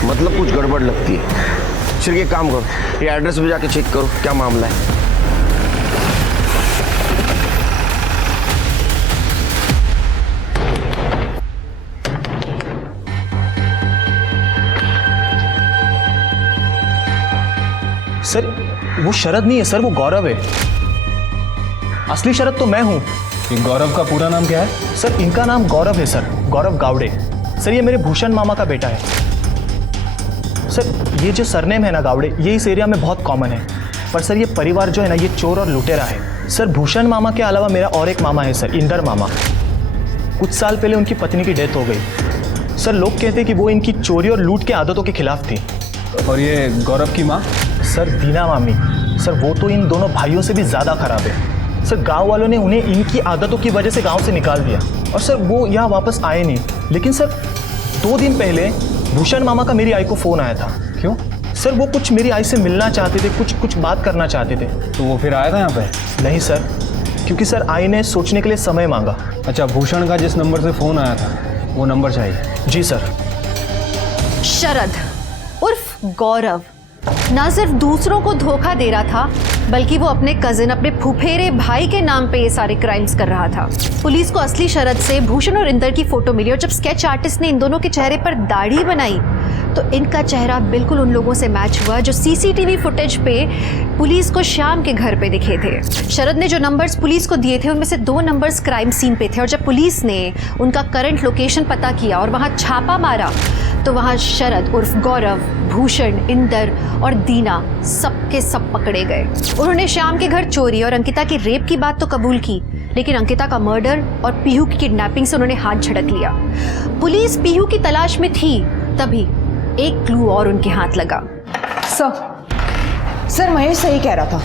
मतलब कुछ गड़बड़ लगती है। चलिए एक काम करो, ये एड्रेस पे जाके चेक करो क्या मामला है। सर वो शरद नहीं है सर, वो गौरव है। असली शरद तो मैं हूँ। ये गौरव का पूरा नाम क्या है? सर इनका नाम गौरव है सर, गौरव गावड़े। सर ये मेरे भूषण मामा का बेटा है। सर ये जो सरनेम है ना गावड़े, ये इस एरिया में बहुत कॉमन है, पर सर ये परिवार जो है ना, ये चोर और लुटेरा है। सर भूषण मामा के अलावा मेरा और एक मामा है सर, इंदर मामा। कुछ साल पहले उनकी पत्नी की डेथ हो गई। सर लोग कहते हैं कि वो इनकी चोरी और लूट के आदतों के खिलाफ थी। और ये गौरव की माँ? सर दीना मामी। सर वो तो इन दोनों भाइयों से भी ज़्यादा खराब है। सर गांव वालों ने उन्हें इनकी आदतों की वजह से गांव से निकाल दिया और सर वो यहाँ वापस आए नहीं। लेकिन सर 2 दिन पहले भूषण मामा का मेरी आई को फ़ोन आया था। क्यों? सर वो कुछ मेरी आई से मिलना चाहते थे, कुछ बात करना चाहते थे। तो वो फिर आया था यहाँ पे? नहीं सर, क्योंकि सर आई ने सोचने के लिए समय मांगा। अच्छा, भूषण का जिस नंबर से फ़ोन आया था वो नंबर चाहिए? जी सर। शरद उर्फ गौरव ना सिर्फ दूसरों को धोखा दे रहा था, बल्कि वो अपने कजिन, अपने फुफेरे भाई के नाम पे ये सारे क्राइम्स कर रहा था। पुलिस को असली शरद से भूषण और इंदर की फोटो मिली और जब स्केच आर्टिस्ट ने इन दोनों के चेहरे पर दाढ़ी बनाई तो इनका चेहरा बिल्कुल उन लोगों से मैच हुआ जो सीसीटीवी फुटेज पे पुलिस को श्याम के घर पे दिखे थे। शरद ने जो नंबर्स पुलिस को दिए थे उनमें से 2 नंबर्स क्राइम सीन पे थे और जब पुलिस ने उनका करंट लोकेशन पता किया और वहाँ छापा मारा तो वहाँ शरद उर्फ गौरव, भूषण, इंदर और दीना सबके सब पकड़े गए। उन्होंने श्याम के घर चोरी और अंकिता की रेप की बात तो कबूल की, लेकिन अंकिता का मर्डर और पीहू की किडनैपिंग से उन्होंने हाथ झड़क लिया। पुलिस पीहू की तलाश में थी, तभी एक क्लू और उनके हाथ लगा। सर महेश सही कह रहा था,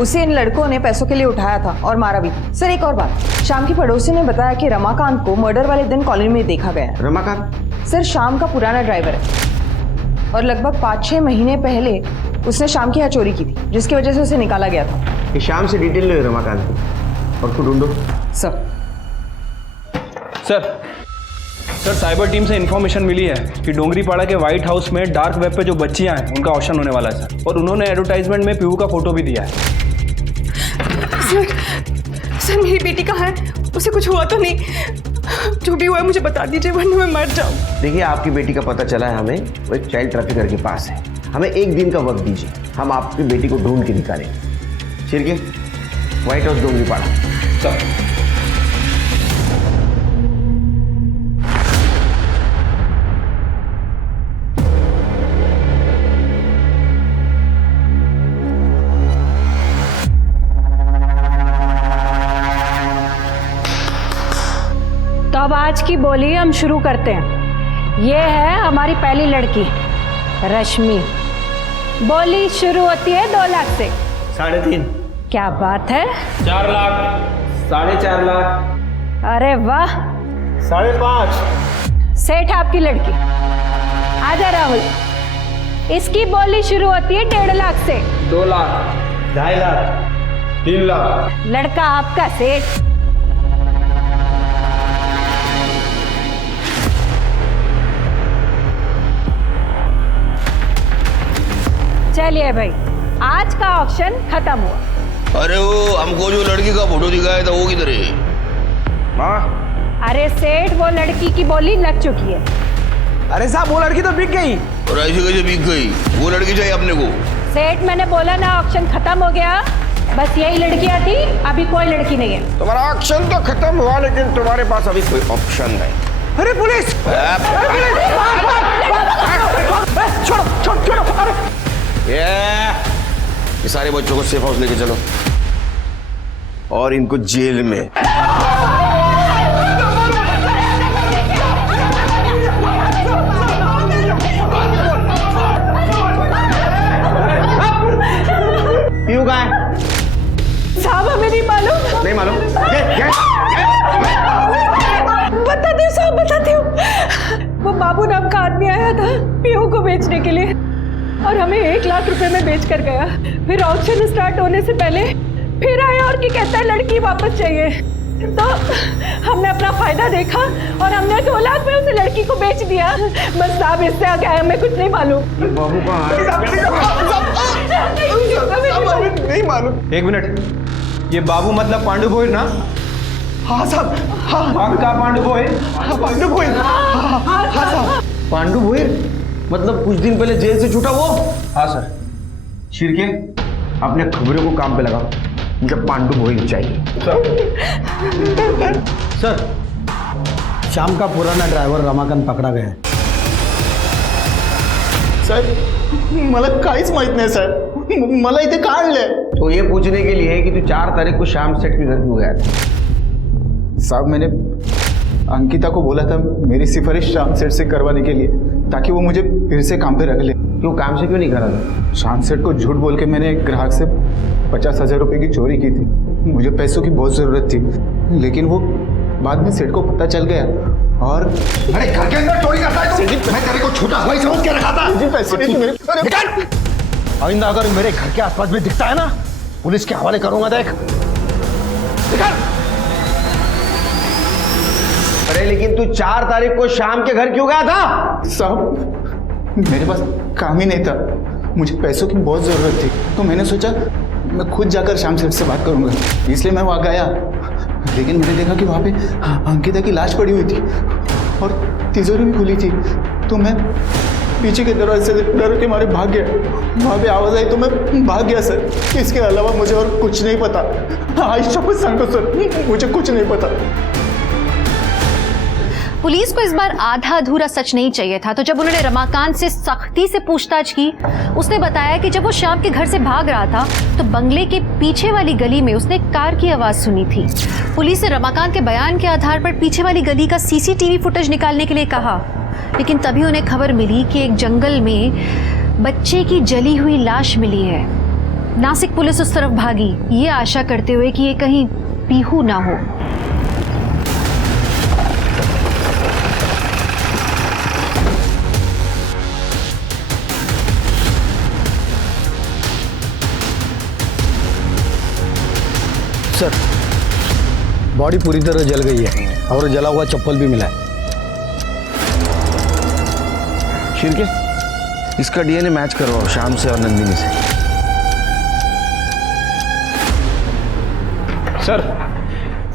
उसे इन लड़कों ने पैसों के लिए उठाया था और मारा भी। सर एक और बात, शाम की पड़ोसी ने बताया कि रमाकांत को मर्डर वाले दिन कॉलोनी में देखा गया है। रमाकांत? सर शाम का पुराना ड्राइवर है और लगभग 5-6 महीने पहले उसने शाम की यहाँ चोरी की थी, जिसकी वजह से उसे निकाला गया था। कि शाम से डिटेल ले रमाकांत की और खुद ढूंढो। सर साइबर टीम से इन्फॉर्मेशन मिली है कि डोंगरीपाड़ा के व्हाइट हाउस में डार्क वेब पे जो बच्चियां हैं उनका ऑप्शन होने वाला है सर, और उन्होंने एडवर्टाइजमेंट में पीहू का फोटो भी दिया है। सर मेरी बेटी कहाँ है? उसे कुछ हुआ तो नहीं? जो भी हुआ है मुझे बता दीजिए वरना मैं मर जाऊँ। देखिए आपकी बेटी का पता चला है हमें, वो एक चाइल्ड ट्रैफिकर के पास है। हमें 1 दिन का वक्त दीजिए, हम आपकी बेटी को ढूंढ के निकालेंगे। Shirke, white house Dongripada. Sir तो अब आज की बोली हम शुरू करते हैं। ये है हमारी पहली लड़की रश्मि। बोली शुरू होती है 2 लाख से। 3.5। क्या बात है? 4 लाख, 4.5 लाख। अरे वाह। 5.5। सेठ आपकी लड़की। आजा राहुल। इसकी बोली शुरू होती है 1.5 लाख से। 2 लाख, 2.5 लाख, 3 लाख। लड़का आपका सेठ। चलिए भाई, आज का ऑक्शन खत्म हुआ। अरे वो हमको जो लड़की का फोटो दिखाया था वो किधर है? माँ? अरे सेठ वो लड़की की बोली लग चुकी है। अरे साहब वो लड़की तो बिक गई। और ऐसे कैसे बिक गई? वो लड़की चाहिए अपने को। सेठ मैंने बोला ना ऑक्शन खत्म हो गया, बस यही लड़कियां थी, अभी कोई लड़की नहीं है। तुम्हारा ऑक्शन तो खत्म हुआ लेकिन तुम्हारे पास अभी कोई ऑप्शन नहीं। अरे पुलिस! छोड़ो छोड़ो छोड़ो। अरे ये सारे बच्चों को सेफ हाउस लेके चलो और इनको जेल में। पीहू कहाँ है? साहब हमें नहीं मालूम। नहीं मालूम? बताती हूँ साहब, बताती हूँ। वो बाबू नाम का आदमी आया था पीहू को बेचने के लिए और हमें 1 लाख रुपए में बेच कर गया। फिर ऑक्शन स्टार्ट होने से पहले फिर आया और क्या कहता है लड़की वापस चाहिए। तो हमने अपना फायदा देखा और हमने 2 लाख में उस लड़की को बेच दिया। बस साहब इससे आगे हमें कुछ नहीं मालूम। बाबू कहाँ नहीं मालूम। 1 मिनट, ये बाबू मतलब पांडु भोईर ना? हाँ साहब, हाँ पक्का पांडु भोईर? पांडु भोईर। हाँ साहब। पांडु भोईर मतलब कुछ दिन पहले जेल से छूटा वो? हाँ सर। शिरके, अपने खबरों को काम पे लगा, मुझे पांडु भोईर चाहिए। सर, शाम का पुराना ड्रायव्हर रमाकांत पकडा गया है। साहेब मला काहीच माहित नाही साहेब, मला इथे का आणलंय? तो ये पूछने के लिए कि तू 4 तारीख को शाम सेठ के घर क्यों गया था? साहब मैंने अंकिता को बोला था मेरी सिफारिश शाम सेठ से करवाने के लिए, ताकि वो मुझे फिर से काम पे रख ले। क्यों काम से क्यों नहीं करा था? शाम सेठ को झूठ बोल के मैंने एक ग्राहक से 50,000 रुपए की चोरी की थी। मुझे पैसों की बहुत ज़रूरत थी, लेकिन वो बाद में सेठ को पता चल गया और अरे घर के अंदर चोरी करता है तू? मैं तेरे को छोटा हवाई समझ के रखा था। निकल! आइंदा अगर मेरे घर के आसपास में दिखता है ना, पुलिस के हवाले करूंगा। देख, निकल! अरे लेकिन तू 4 तारीख को शाम के घर क्यों गया था? साहब, मेरे पास काम ही नहीं था, मुझे पैसों की बहुत ज़रूरत थी, तो मैंने सोचा मैं खुद जाकर शाम सेठ से बात करूंगा, इसलिए मैं वहाँ गया। लेकिन मैंने देखा कि वहाँ पे अंकिता की लाश पड़ी हुई थी और तिजोरी भी खुली थी, तो मैं पीछे के दरवाजे से डर के मारे भाग गया। वहाँ पे आवाज़ आई तो मैं भाग गया सर। इसके अलावा मुझे और कुछ नहीं पता। आज शपथ सांगो सर, मुझे कुछ नहीं पता। पुलिस को इस बार आधा अधूरा सच नहीं चाहिए था, तो जब उन्होंने रमाकांत से सख्ती से पूछताछ की, उसने बताया कि जब वो श्याम के घर से भाग रहा था तो बंगले के पीछे वाली गली में उसने कार की आवाज सुनी थी। पुलिस ने रमाकांत के बयान के आधार पर पीछे वाली गली का सीसीटीवी फुटेज निकालने के लिए कहा, लेकिन तभी उन्हें खबर मिली कि एक जंगल में बच्चे की जली हुई लाश मिली है। नासिक पुलिस उस तरफ भागी, ये आशा करते हुए कि ये कहीं पीहू ना हो। सर, बॉडी पूरी तरह जल गई है और जला हुआ चप्पल भी मिला है। शिरके, इसका डीएनए मैच करवाओ शाम से और नंदिनी से। सर,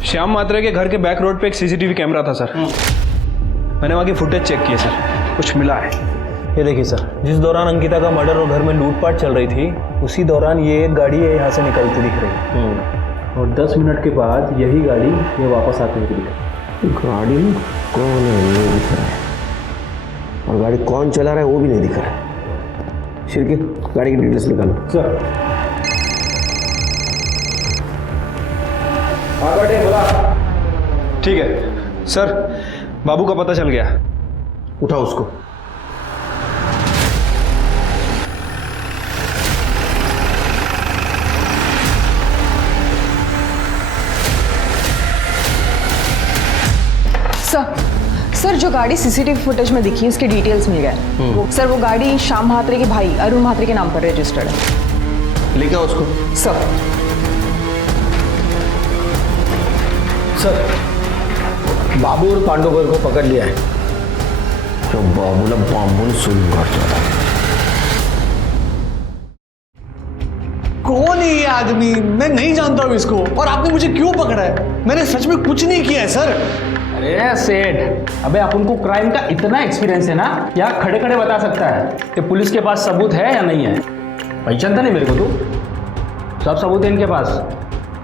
श्याम मात्रे के घर के बैक रोड पे एक सीसीटीवी कैमरा था सर। मैंने वहाँ की फुटेज चेक की है सर, कुछ मिला है। ये देखिए सर, जिस दौरान अंकिता का मर्डर और घर में लूटपाट चल रही थी, उसी दौरान ये एक गाड़ी यहाँ से निकलती दिख रही है और 10 मिनट के बाद यही गाड़ी ये वापस आती हुई दिखी। गाड़ी में कौन है ये दिख रहा है, और गाड़ी कौन चला रहा है वो भी नहीं दिख रहा है। शिरके, गाड़ी की डिटेल्स निकालो। सर, ठीक है सर, बाबू का पता चल गया। उठाओ उसको। सर, जो गाड़ी सीसीटीवी फुटेज में दिखी इसके डिटेल्स मिल गए। सर, वो गाड़ी श्याम म्हात्रे के भाई अरुण म्हात्रे के नाम पर रजिस्टर्ड है। लेके आओ उसको। सर, बाबू और पांडुगर को पकड़ लिया है। जो बाबूला बांबून सुन करता था। कौन है ये आदमी? मैं नहीं जानता हूँ इसको, और आपने मुझे क्यों पकड़ा है? मैंने सच में कुछ नहीं किया है सर। अरे सेठ, अबे अपन को क्राइम का इतना एक्सपीरियंस है ना, यहाँ खड़े खड़े बता सकता है कि पुलिस के पास सबूत है या नहीं है। पहचानता नहीं मेरे को तू? सब सबूत है इनके पास।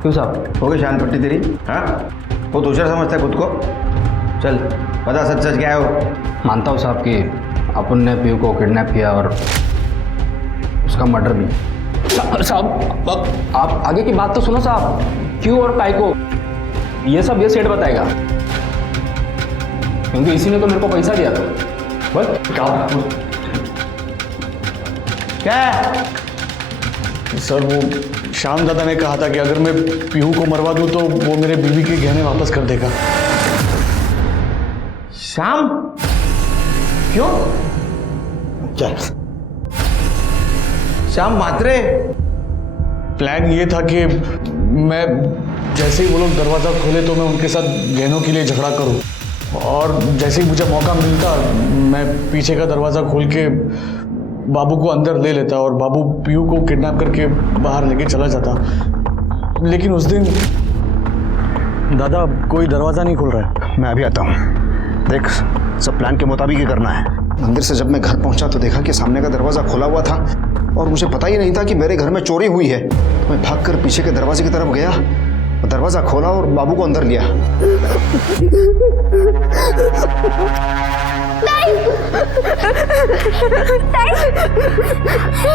क्यों साहब, हो गई शान पट्टी तेरी? हाँ, वो दूसरा समझता है खुद को। चल बता, सच सच क्या है वो? मानता हूँ साहब कि अपन ने पीयू को किडनैप किया और उसका मर्डर भी। साहब, आप आगे की बात तो सुनो साहब। क्यों और काय को, ये सब ये सेठ बताएगा, क्योंकि इसी ने तो मेरे को पैसा दिया था। बोल क्या है? सर, वो श्याम दादा ने कहा था कि अगर मैं पीहू को मरवा दूं तो वो मेरे बीवी के गहने वापस कर देगा। श्याम? क्यों? चल, श्याम म्हात्रे? प्लान ये था कि मैं जैसे ही वो लोग दरवाज़ा खोले तो मैं उनके साथ गहनों के लिए झगड़ा करूं, और जैसे ही मुझे मौका मिलता मैं पीछे का दरवाज़ा खोल के बाबू को अंदर ले लेता और बाबू पीयू को किडनैप करके बाहर लेके चला जाता। लेकिन उस दिन दादा कोई दरवाज़ा नहीं खुल रहा है। मैं अभी आता हूँ। देख, सब प्लान के मुताबिक ही करना है। मंदिर से जब मैं घर पहुंचा तो देखा कि सामने का दरवाज़ा खुला हुआ था और मुझे पता ही नहीं था कि मेरे घर में चोरी हुई है। मैं भागकर पीछे के दरवाजे की तरफ गया, दरवाज़ा खोला और बाबू को अंदर लिया।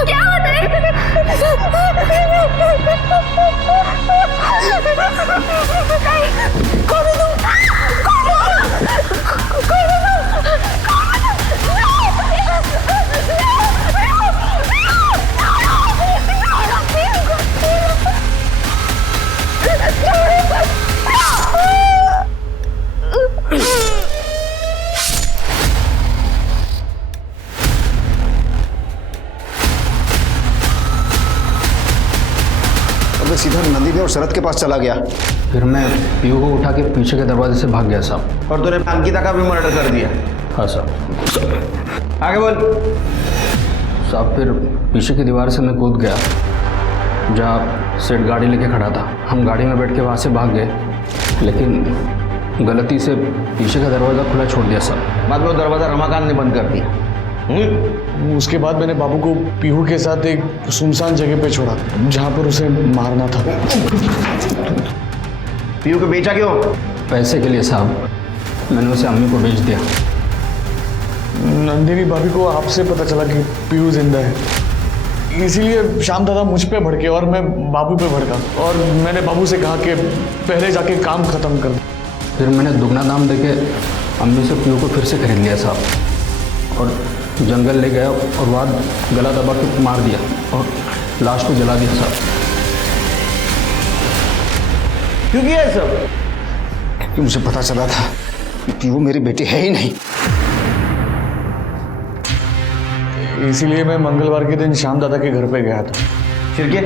क्या होता है? कौन है तुम? सीधा नंदिनी और शरद के पास चला गया। फिर मैं पीयू को उठा के पीछे के दरवाजे से भाग गया साहब। और तूने अंकिता का भी मर्डर कर दिया? हाँ साहब। आगे बोल। साहब फिर पीछे की दीवार से मैं कूद गया जहाँ सेठ गाड़ी लेके खड़ा था। हम गाड़ी में बैठ के वहाँ से भाग गए, लेकिन गलती से पीछे का दरवाज़ा खुला छोड़ दिया साहब। बाद में वो दरवाज़ा रमाकांत ने बंद कर दिया। उसके बाद मैंने बाबू को पीहू के साथ एक सुनसान जगह पे छोड़ा जहाँ पर उसे मारना था। पीहू को बेचा क्यों? पैसे के लिए साहब। मैंने उसे अम्मी को बेच दिया। नंदिनी भाभी को आपसे पता चला कि पीहू जिंदा है, इसीलिए श्याम दादा मुझ पे भड़के और मैं बाबू पे भड़का, और मैंने बाबू से कहा कि पहले जाके काम खत्म कर दो। फिर मैंने दुगना दाम देके अम्मी से पीहू को फिर से खरीद लिया साहब, और जंगल ले गया और वहाँ गला दबा के मार दिया और लाश को जला दिया साहब। क्यों किया ये सब? क्योंकि मुझे पता चला था कि वो मेरी बेटी है ही नहीं। इसीलिए मैं मंगलवार के दिन श्याम दादा के घर पे गया था। फिर क्या?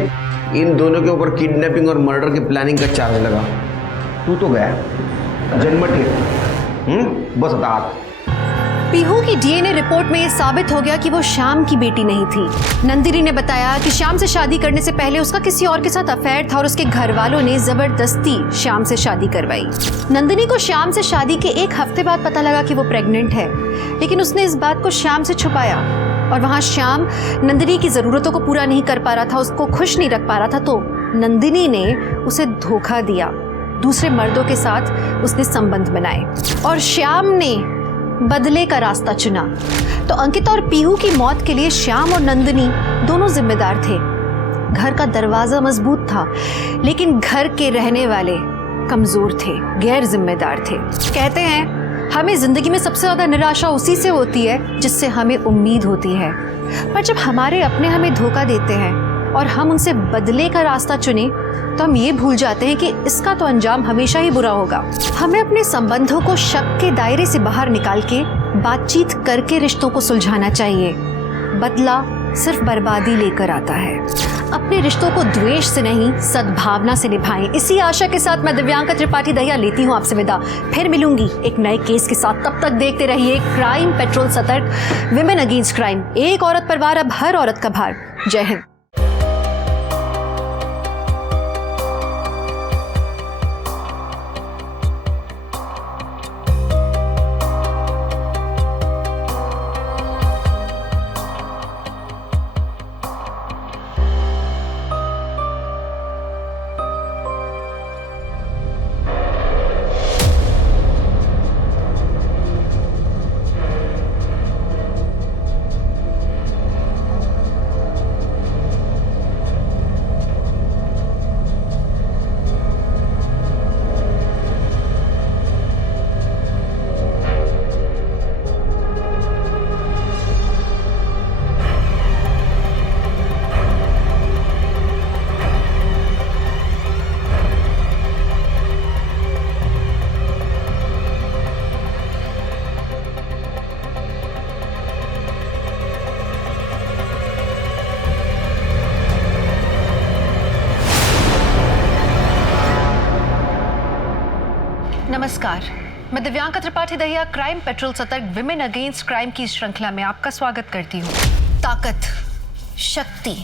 इन दोनों के ऊपर किडनैपिंग और मर्डर की प्लानिंग का चार्ज लगा। तू तो गया जन्मठ बस हटात। पीहू की डीएनए रिपोर्ट में ये साबित हो गया कि वो श्याम की बेटी नहीं थी। नंदिनी ने बताया कि श्याम से शादी करने से पहले उसका किसी और के साथ अफेयर था और उसके घर वालों ने जबरदस्ती श्याम से शादी करवाई। नंदिनी को श्याम से शादी के एक हफ्ते बाद पता लगा कि वो प्रेग्नेंट है, लेकिन उसने इस बात को श्याम से छुपाया और वहाँ श्याम नंदिनी की ज़रूरतों को पूरा नहीं कर पा रहा था, उसको खुश नहीं रख पा रहा था, तो नंदिनी ने उसे धोखा दिया। दूसरे मर्दों के साथ उसने संबंध बनाए और श्याम ने बदले का रास्ता चुना। तो अंकिता और पीहू की मौत के लिए श्याम और नंदिनी दोनों जिम्मेदार थे। घर का दरवाजा मजबूत था, लेकिन घर के रहने वाले कमजोर थे, गैर जिम्मेदार थे। कहते हैं हमें जिंदगी में सबसे ज्यादा निराशा उसी से होती है जिससे हमें उम्मीद होती है, पर जब हमारे अपने हमें धोखा देते हैं और हम उनसे बदले का रास्ता चुने तो हम ये भूल जाते हैं कि इसका तो अंजाम हमेशा ही बुरा होगा। हमें अपने संबंधों को शक के दायरे से बाहर निकाल के बातचीत करके रिश्तों को सुलझाना चाहिए। बदला सिर्फ बर्बादी लेकर आता है। अपने रिश्तों को द्वेष से नहीं, सद्भावना से निभाएं। इसी आशा के साथ मैं दिव्यांका त्रिपाठी दहिया लेती हूँ आपसे विदा। फिर मिलूंगी एक नए केस के साथ। तब तक देखते रहिए क्राइम पेट्रोल सतर्क, विमेन अगेंस्ट क्राइम। एक औरत पर वार, अब हर औरत का भार। जय हिंद। नमस्कार, मैं दिव्यांका त्रिपाठी दहिया क्राइम पेट्रोल सतर्क विमेन अगेंस्ट क्राइम की श्रृंखला में आपका स्वागत करती हूँ। ताकत, शक्ति,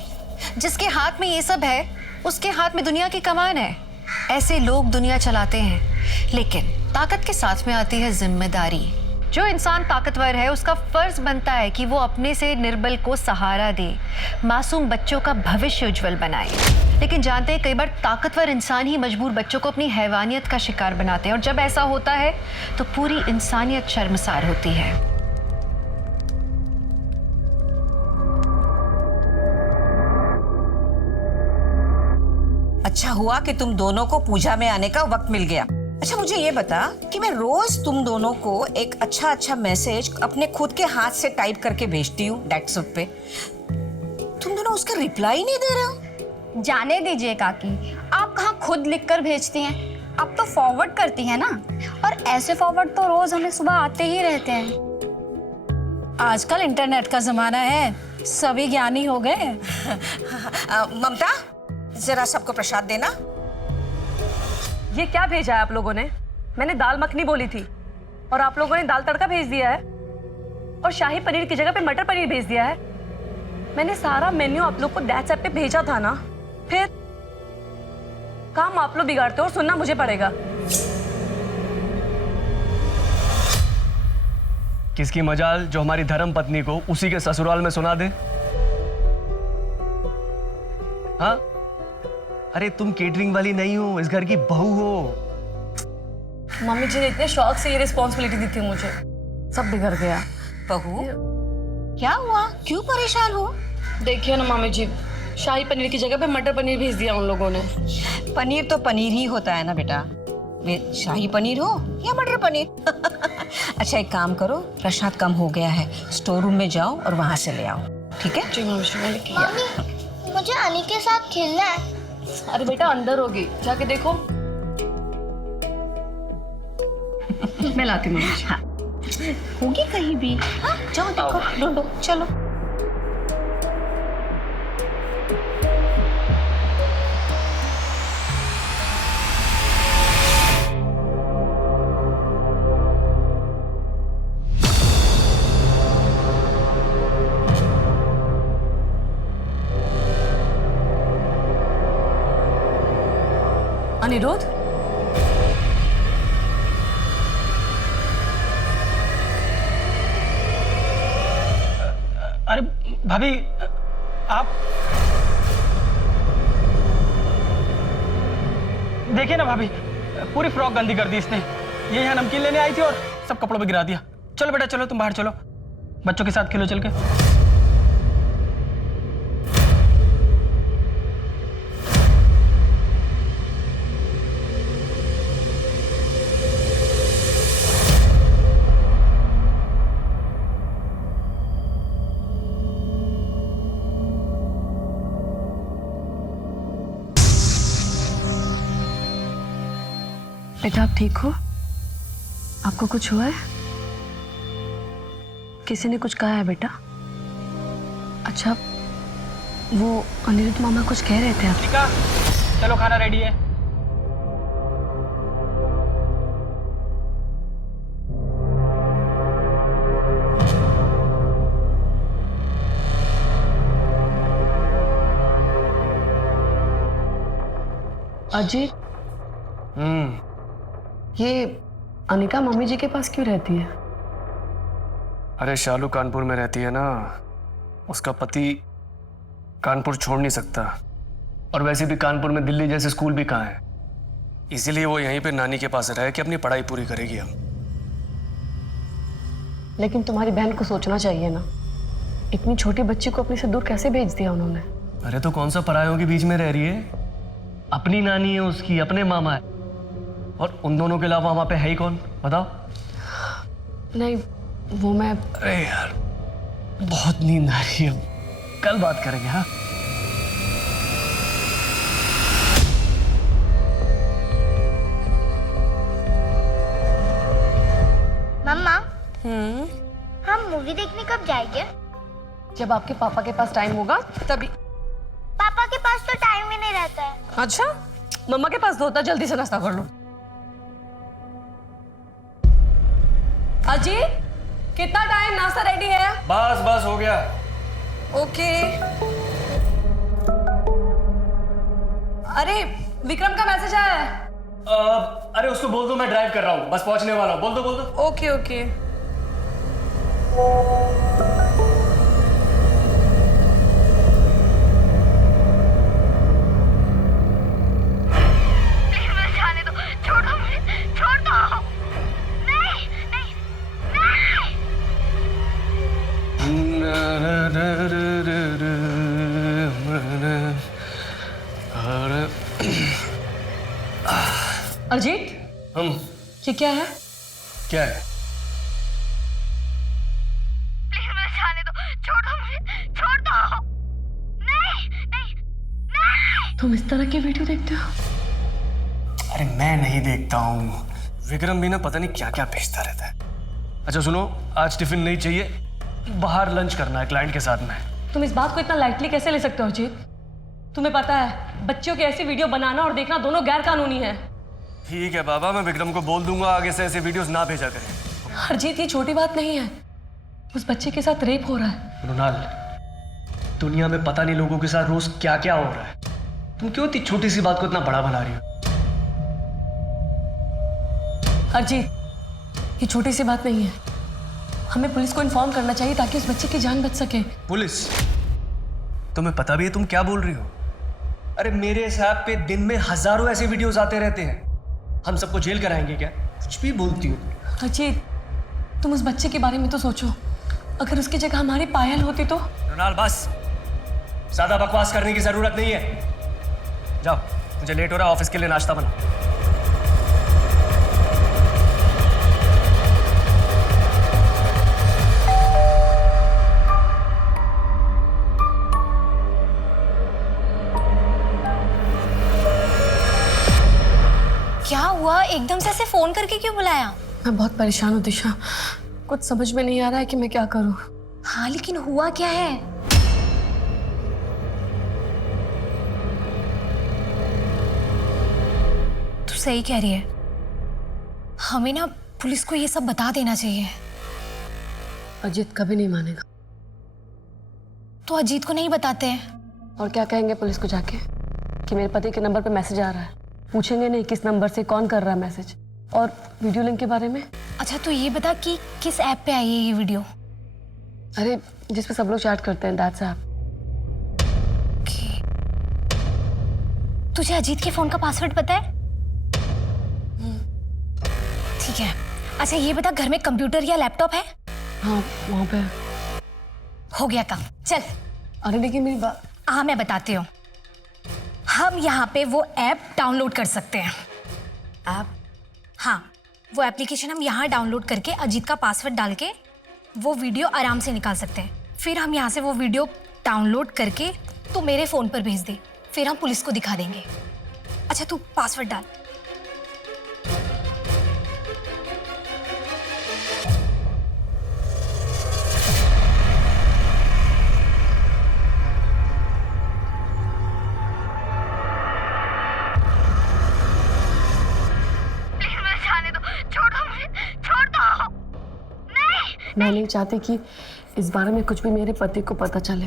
जिसके हाथ में ये सब है उसके हाथ में दुनिया की कमान है। ऐसे लोग दुनिया चलाते हैं, लेकिन ताकत के साथ में आती है जिम्मेदारी। जो इंसान ताकतवर है उसका फर्ज बनता है कि वो अपने से निर्बल को सहारा दे, मासूम बच्चों का भविष्य उज्जवल बनाए। लेकिन जानते हैं कई बार ताकतवर इंसान ही मजबूर बच्चों को अपनी हैवानियत का शिकार बनाते हैं, और जब ऐसा होता है तो पूरी इंसानियत शर्मसार होती है। अच्छा हुआ कि तुम दोनों को पूजा में आने का वक्त मिल गया। अच्छा मुझे ये बता कि मैं रोज तुम दोनों को एक अच्छा मैसेज अपने खुद के हाथ से टाइप करके भेजती हूँ व्हाट्सएप पे, तुम दोनों उसका रिप्लाई नहीं दे रहे हो। जाने दीजिए काकी, आप कहाँ खुद लिखकर भेजती हैं, आप तो फॉरवर्ड करती हैं ना, और ऐसे फॉरवर्ड तो रोज हमें सुबह आते ही रहते हैं। आजकल इंटरनेट का जमाना है, सभी ज्ञानी हो गए। ममता, जरा सबको प्रसाद देना। ये क्या भेजा है आप लोगों ने? मैंने दाल मखनी बोली थी और आप लोगों ने दाल तड़का भेज दिया है और शाही पनीर की जगह पे मटर पनीर भेज दिया है। मैंने सारा मेन्यू आप लोग को दैट्स ऐप पे भेजा था ना, फिर काम आप लोग बिगाड़ते हो और सुनना मुझे पड़ेगा। किसकी मजाल जो हमारी धर्म पत्नी को उसी के ससुराल में सुना दे। हाँ, अरे तुम केटरिंग वाली नहीं हो, इस घर की बहू हो। मम्मी जी ने इतने शौक से ये रिस्पॉन्सिबिलिटी दी थी मुझे, सब बिगड़ गया। बहू क्या हुआ, क्यों परेशान हो? देखिए ना मम्मी जी, शाही पनीर की जगह पे मटर पनीर भेज दिया उन लोगों ने। पनीर तो पनीर ही होता है ना बेटा, वे शाही पनीर हो या मटर पनीर। अच्छा एक काम करो, प्रसाद कम हो गया है, स्टोर रूम में जाओ और वहां से ले आओ, ठीक है? जी मम्मी। मम्मी मुझे अली के साथ खेलना है। अरे बेटा अंदर होगी, जाके देखो। मैं लाती हूँ मम्मी। हाँ होगी कहीं भी। हाँ जाओ देखो, ढूंढो, चलो। अनिरुद्ध, अरे भाभी, आप देखिए ना भाभी, पूरी फ्रॉक गंदी कर दी इसने। ये यहाँ नमकीन लेने आई थी और सब कपड़ों पे गिरा दिया। चलो बेटा चलो, तुम बाहर चलो, बच्चों के साथ खेलो चल के। बेटा आप ठीक हो? आपको कुछ हुआ है? किसी ने कुछ कहा है बेटा? अच्छा वो अनिरुद्ध मामा कुछ कह रहे थे आप? चलो खाना रेडी है। अजय, ये अनिका मम्मी जी के पास क्यों रहती है? अरे शालू कानपुर में रहती है ना, उसका पति कानपुर छोड़ नहीं सकता, और वैसे भी कानपुर में दिल्ली जैसे स्कूल भी कहाँ है, इसीलिए वो यहीं पे नानी के पास रह के अपनी पढ़ाई पूरी करेगी। अब लेकिन तुम्हारी बहन को सोचना चाहिए ना, इतनी छोटी बच्ची को अपने से दूर कैसे भेज दिया उन्होंने? अरे तो कौन सा परायों के बीच में रह रही है? अपनी नानी है उसकी, अपने मामा है, और उन दोनों के अलावा वहां पे है ही कौन, बताओ? नहीं वो मैं, अरे यार बहुत नींद आ रही है, कल बात करेंगे। हाँ मम्मा, हम मूवी देखने कब जाएंगे? जब आपके पापा के पास टाइम होगा तभी। पापा के पास तो टाइम ही नहीं रहता है। अच्छा मम्मा के पास तो होता, जल्दी से नाश्ता कर लो। अजी कितना टाइम, नाश्ता रेडी है? बस बस हो गया। ओके। अरे विक्रम का मैसेज आया है। अरे उसको बोल दो मैं ड्राइव कर रहा हूँ, बस पहुंचने वाला हूँ। बोल दो। Okay okay. अजीत, ये क्या है? क्या है? प्लीज मुझे जाने दो, छोड़ दो मुझे, छोड़ दो। नहीं। तुम इस तरह की वीडियो देखते हो? अरे मैं नहीं देखता हूँ, विक्रम भी ना पता नहीं क्या क्या भेजता रहता है। अच्छा सुनो, आज टिफिन नहीं चाहिए, बाहर लंच करना है क्लाइंट के साथ में। तुम इस बात को इतना लाइटली कैसे ले सकते हो अजीत? तुम्हें पता है बच्चों के ऐसी वीडियो बनाना और देखना दोनों गैर कानूनी है। ठीक है बाबा, मैं विक्रम को बोल दूंगा आगे से ऐसे वीडियोस ना भेजा करें। हरजीत, ये छोटी बात नहीं है, उस बच्चे के साथ रेप हो रहा है। मृणाल, दुनिया में पता नहीं लोगों के साथ रोज क्या क्या हो रहा है, तुम क्यों इतनी छोटी सी बात को इतना बड़ा बना रही हो? हरजीत, ये छोटी सी बात नहीं है, हमें पुलिस को इन्फॉर्म करना चाहिए ताकि उस बच्चे की जान बच सके। पुलिस? तुम्हें पता भी है तुम क्या बोल रही हो? अरे मेरे हिसाब पे दिन में हजारों ऐसे वीडियोस आते रहते हैं, हम सबको जेल कराएंगे क्या? कुछ भी बोलती हो। हरजीत, तुम उस बच्चे के बारे में तो सोचो, अगर उसकी जगह हमारी पायल होती तो। मृणाल बस, ज्यादा बकवास करने की जरूरत नहीं है। जाओ, मुझे लेट हो रहा है, ऑफिस के लिए नाश्ता बना। क्या हुआ? एकदम से ऐसे फोन करके क्यों बुलाया? मैं बहुत परेशान हूँ दिशा, कुछ समझ में नहीं आ रहा है कि मैं क्या करूँ। हाँ, लेकिन हुआ क्या है? तू सही कह रही है, हमें ना पुलिस को ये सब बता देना चाहिए। अजीत कभी नहीं मानेगा। तो अजीत को नहीं बताते हैं? और क्या कहेंगे पुलिस को जाके कि मेरे पति के नंबर पे मैसेज आ रहा है? पूछेंगे नहीं किस नंबर से कौन कर रहा है मैसेज, और वीडियो लिंक के बारे में। अच्छा, तो ये बता कि किस ऐप पे आई है ये वीडियो? अरे जिस पे सब लोग चैट करते हैं, दैट्स ऐप। तुझे अजीत के फोन का पासवर्ड पता है? ठीक है। अच्छा ये बता, घर में कंप्यूटर या लैपटॉप है? हाँ, वहाँ पे। हो गया काम, चल। अरे लेकिन मेरी बात। हाँ, मैं बताती हूँ। हम यहाँ पे वो ऐप डाउनलोड कर सकते हैं। ऐप? हाँ, वो एप्लीकेशन हम यहाँ डाउनलोड करके अजीत का पासवर्ड डाल के वो वीडियो आराम से निकाल सकते हैं। फिर हम यहाँ से वो वीडियो डाउनलोड करके तो मेरे फ़ोन पर भेज दे, फिर हम पुलिस को दिखा देंगे। अच्छा तू पासवर्ड डाल। मैं नहीं चाहती कि इस बारे में कुछ भी मेरे पति को पता चले,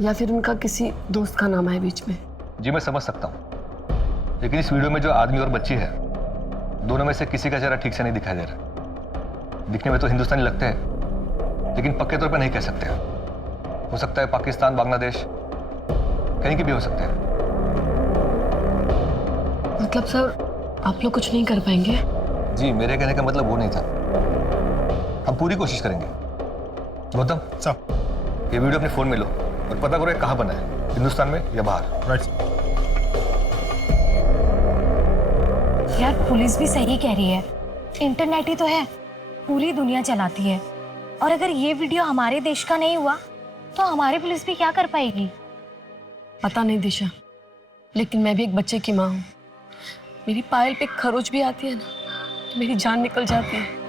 या फिर उनका किसी दोस्त का नाम है बीच में। जी मैं समझ सकता हूँ, लेकिन इस वीडियो में जो आदमी और बच्ची है, दोनों में से किसी का चेहरा ठीक से नहीं दिखाई दे रहा। दिखने में तो हिंदुस्तानी लगते हैं, लेकिन पक्के तौर पर नहीं कह सकते। हो सकता है पाकिस्तान, बांग्लादेश, कहीं की भी हो सकते हैं। मतलब सर आप लोग कुछ नहीं कर पाएंगे? जी मेरे कहने का मतलब वो नहीं था, हम पूरी कोशिश करेंगे। गौतम साहब, ये वीडियो अपने फोन में लो और पता करो ये कहाँ बना है, हिंदुस्तान में या बाहर। राइट। यार पुलिस भी सही कह रही है, इंटरनेट ही तो है, पूरी दुनिया चलाती है। और अगर ये वीडियो हमारे देश का नहीं हुआ तो हमारी पुलिस भी क्या कर पाएगी? पता नहीं दिशा, लेकिन मैं भी एक बच्चे की माँ हूँ। मेरी पायल पे खरोच भी आती है ना तो मेरी जान निकल जाती है।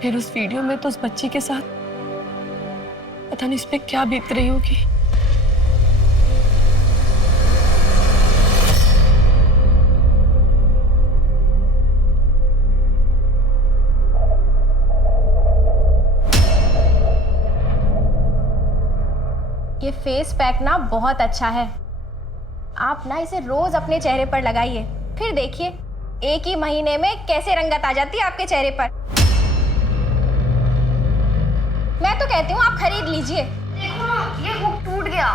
फिर उस वीडियो में तो उस बच्ची के साथ पता नहीं इस पे क्या बीत रही होगी। ये फेस पैक ना बहुत अच्छा है, आप ना इसे रोज अपने चेहरे पर लगाइए, फिर देखिए एक ही महीने में कैसे रंगत आ जाती है आपके चेहरे पर। मैं तो कहती हूँ आप खरीद लीजिए। देखो ना, ये हुक टूट गया।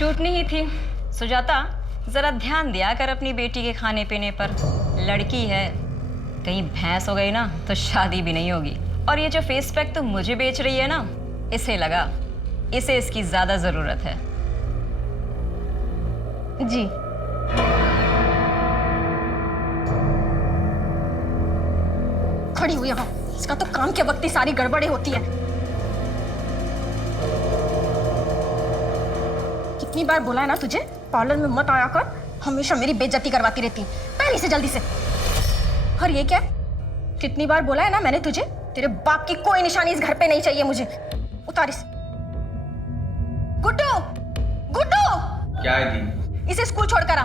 टूटनी ही थी। सुजाता जरा ध्यान दिया कर अपनी बेटी के खाने पीने पर, लड़की है, कहीं भैंस हो गई ना तो शादी भी नहीं होगी। और ये जो फेस पैक तुम मुझे बेच रही है ना, इसे लगा, इसे इसकी ज्यादा जरूरत है। जी खड़ी हुई यहाँ, इसका तो काम के वक्त ही सारी गड़बड़े होती है। कितनी बार बोला है ना तुझे, पार्लर में मत आया कर, हमेशा मेरी बेइज्जती करवाती रहती है। पहले से जल्दी से। और ये क्या, कितनी बार बोला है ना मैंने तुझे, तेरे बाप की कोई निशानी इस घर पे नहीं चाहिए मुझे। उतार इस। गुड्डू, गुड्डू, क्या है दी? इसे स्कूल छोड़कर आ।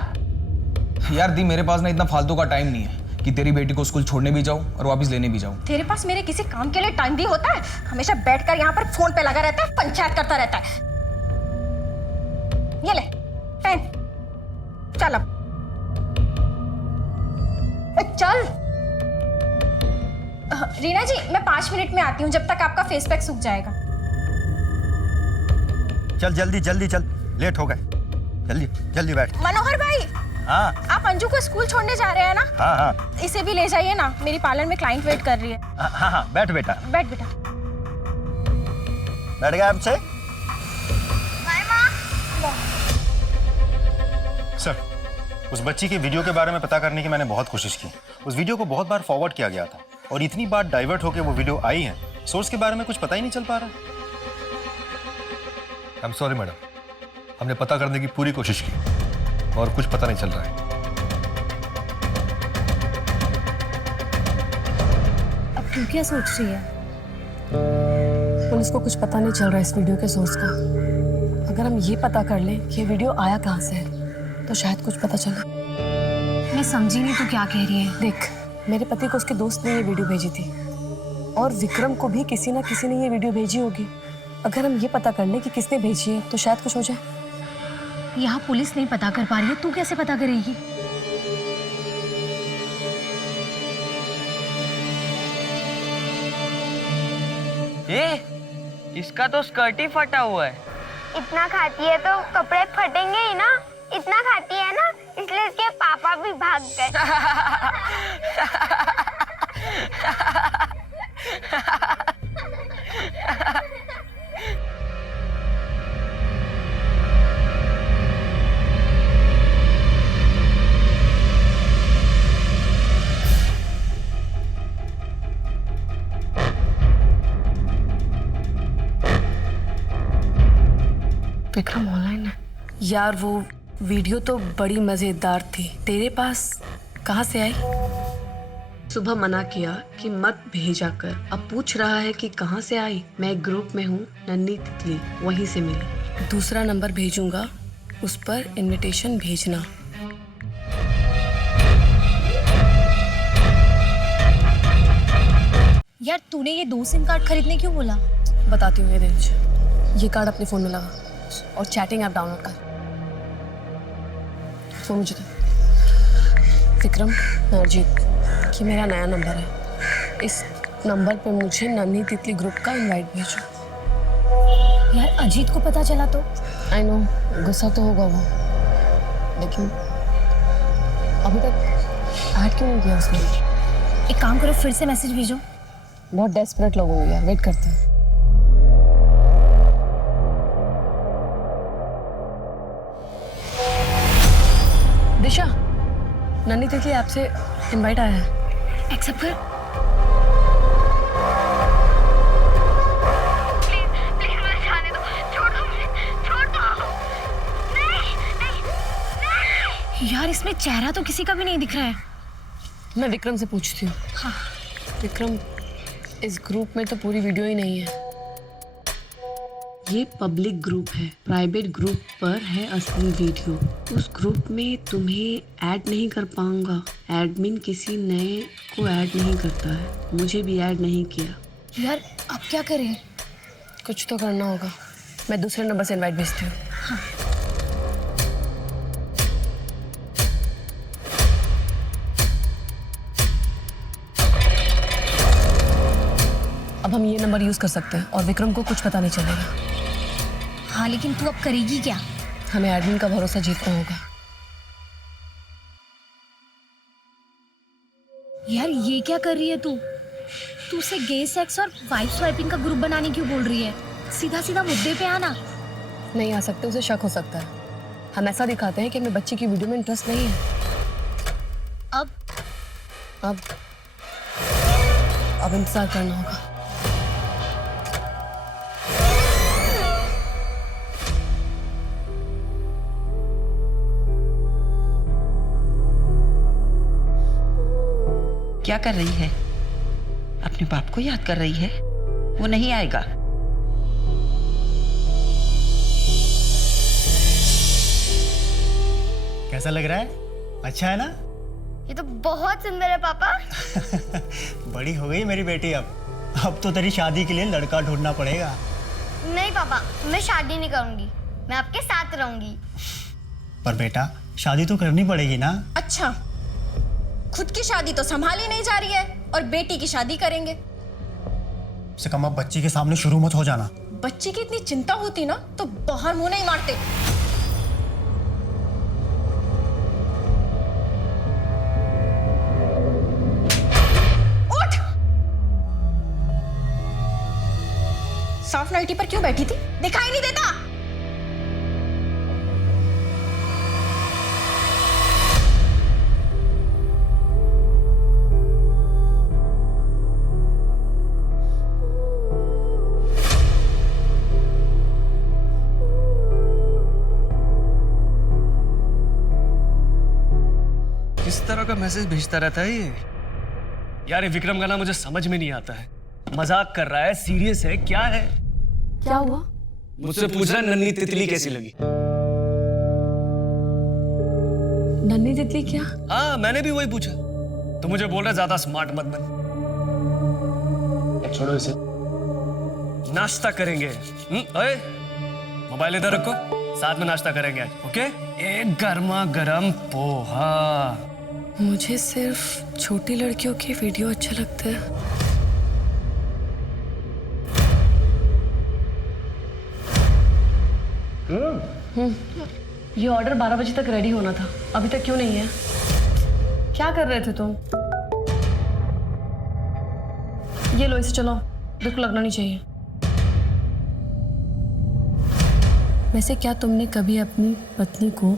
यार दी, मेरे पास ना इतना फालतू का टाइम नहीं है कि तेरी बेटी को स्कूल छोड़ने भी जाऊं और वापस लेने भी जाऊं। तेरे पास मेरे किसी काम के लिए टाइम भी होता है? हमेशा बैठकर यहाँ पर फोन पे लगा रहता है, पंचायत करता रहता है। ये ले पेन, चल अब चल। रीना जी, मैं 5 मिनट में आती हूँ, जब तक आपका फेस पैक सूख जाएगा। चल जल्दी जल्दी चल, लेट हो गए। जल्दी जल्दी बैठ। मनोहर भाई, हाँ आप अंजू को स्कूल छोड़ने जा रहे हैं ना? हाँ हाँ इसे भी ले जाइए ना, मेरी पार्लर में क्लाइंट वेट कर रही है। हाँ हाँ, बैठ बेटा। बैठ बेटा। बैठ गया आपसे। सर, उस बच्ची के वीडियो के बारे में पता करने की मैंने बहुत कोशिश की। उस वीडियो को बहुत बार फॉरवर्ड किया गया था और इतनी बार डाइवर्ट होकर वो वीडियो आई है, सोर्स के बारे में कुछ पता ही नहीं चल पा रहा। आई एम सॉरी मैडम, हमने पता करने की पूरी कोशिश की और कुछ पता नहीं चल रहा है। अब क्यों क्या सोच रही है? पुलिस को कुछ पता नहीं चल रहा है इस वीडियो के सोर्स का। अगर हम ये पता कर लें कि ये वीडियो आया कहाँ से है तो शायद कुछ पता चले। मैं समझी नहीं तू क्या कह रही है। देख, मेरे पति को उसके दोस्त ने ये वीडियो भेजी थी और विक्रम को भी किसी ना किसी ने ये वीडियो भेजी होगी। अगर हम ये पता कर लें कि किसने भेजी है तो शायद कुछ हो जाए। यहाँ पुलिस नहीं पता कर पा रही है, तू कैसे पता करेगी? इसका तो स्कर्ट ही फटा हुआ है। इतना खाती है तो कपड़े फटेंगे ही ना। इतना खाती है ना, इसलिए इसके पापा भी भाग गए। विक्रम ऑनलाइन है यार। वो वीडियो तो बड़ी मजेदार थी। तेरे पास कहाँ से आई? सुबह मना किया कि मत भेजा कर, अब पूछ रहा है कि कहाँ से आई। मैं एक ग्रुप में हूँ, नन्ही तितली, वहीं से मिली। दूसरा नंबर भेजूंगा, उस पर इनविटेशन भेजना। यार तूने ये 2 सिम कार्ड खरीदने क्यों बोला? बताती हूँ, ये दे मुझे। ये कार्ड अपने फ़ोन में लगा और चैटिंग ऐप डाउनलोड कर। फोन मुझे दे। विक्रम, अर्जित, कि मेरा नया नंबर है। इस नंबर पे मुझे नन्ही तितली ग्रुप का इनवाइट भेजो। यार अजीत को पता चला तो? आई नो, गुस्सा तो होगा वो, लेकिन अभी तक ऐड क्यों नहीं किया उसने? एक काम करो, फिर से मैसेज भेजो। बहुत डेस्परेट लोग होंगे यार, वेट करते हैं। दिशा, नन्ही तितली आपसे इनवाइट आया है, एक्सेप्ट कर। प्लीज मुझे जाने दो, छोड़ दो मुझे, छोड़ दो। नहीं। यार इसमें चेहरा तो किसी का भी नहीं दिख रहा है। मैं विक्रम से पूछती हूँ। हाँ विक्रम, इस ग्रुप में तो पूरी वीडियो ही नहीं है। ये पब्लिक ग्रुप है, प्राइवेट ग्रुप पर है असली वीडियो। उस ग्रुप में तुम्हें ऐड नहीं कर पाऊंगा। एडमिन किसी नए को ऐड नहीं करता है, मुझे भी ऐड नहीं किया। यार अब क्या करें? कुछ तो करना होगा। मैं दूसरे नंबर से इनवाइट भेजती हूँ। हाँ। अब हम ये नंबर यूज कर सकते हैं और विक्रम को कुछ पता नहीं चलेगा। हाँ लेकिन तू अब करेगी क्या? हमें एडमिन का भरोसा जीतना होगा। यार ये क्या कर रही है तू? तू उसे गे सेक्स और वाइफ स्वाइपिंग का ग्रुप बनाने क्यों बोल रही है? सीधा सीधा मुद्दे पे आना। नहीं आ सकते, उसे शक हो सकता है। हम ऐसा दिखाते हैं कि हमें बच्ची की वीडियो में इंटरेस्ट नहीं है। अब इंतजार करना होगा। क्या कर रही है? अपने बाप को याद कर रही है? वो नहीं आएगा। कैसा लग रहा है? अच्छा है ना? ये तो बहुत सुंदर है पापा। बड़ी हो गई मेरी बेटी अब तो तेरी शादी के लिए लड़का ढूंढना पड़ेगा। नहीं पापा, मैं शादी नहीं करूंगी, मैं आपके साथ रहूंगी। पर बेटा शादी तो करनी पड़ेगी ना। अच्छा, खुद की शादी तो संभाली नहीं जा रही है और बेटी की शादी करेंगे। से कम अब बच्ची के सामने शुरू मत हो जाना। बच्ची की इतनी चिंता होती ना तो बाहर मुंह नहीं मारते। उठ! साफ नाइटी पर क्यों बैठी थी? दिखाई नहीं देता? किस तरह का मैसेज भेजता रहता है ये? यार ये विक्रम का ना मुझे समझ में नहीं आता है। मजाक कर रहा है, सीरियस है, क्या है? क्या हुआ? मुझसे पूछ रहा है नन्ही तितली कैसी लगी? नन्ही तितली क्या? हाँ मैंने भी वही पूछा। तो मुझे बोल रहा ज्यादा स्मार्ट मत बन। छोड़ो इसे, नाश्ता करेंगे। ओए मोबाइल इधर रखो, साथ में नाश्ता करेंगे आज, ओके? एक गर्मा गर्म पोहा। मुझे सिर्फ छोटी लड़कियों के वीडियो अच्छे लगते हैं। ये ऑर्डर 12 बजे तक रेडी होना था, अभी तक क्यों नहीं है? क्या कर रहे थे तुम? ये लो, इसे चलो, दुख लगना नहीं चाहिए। वैसे क्या तुमने कभी अपनी पत्नी को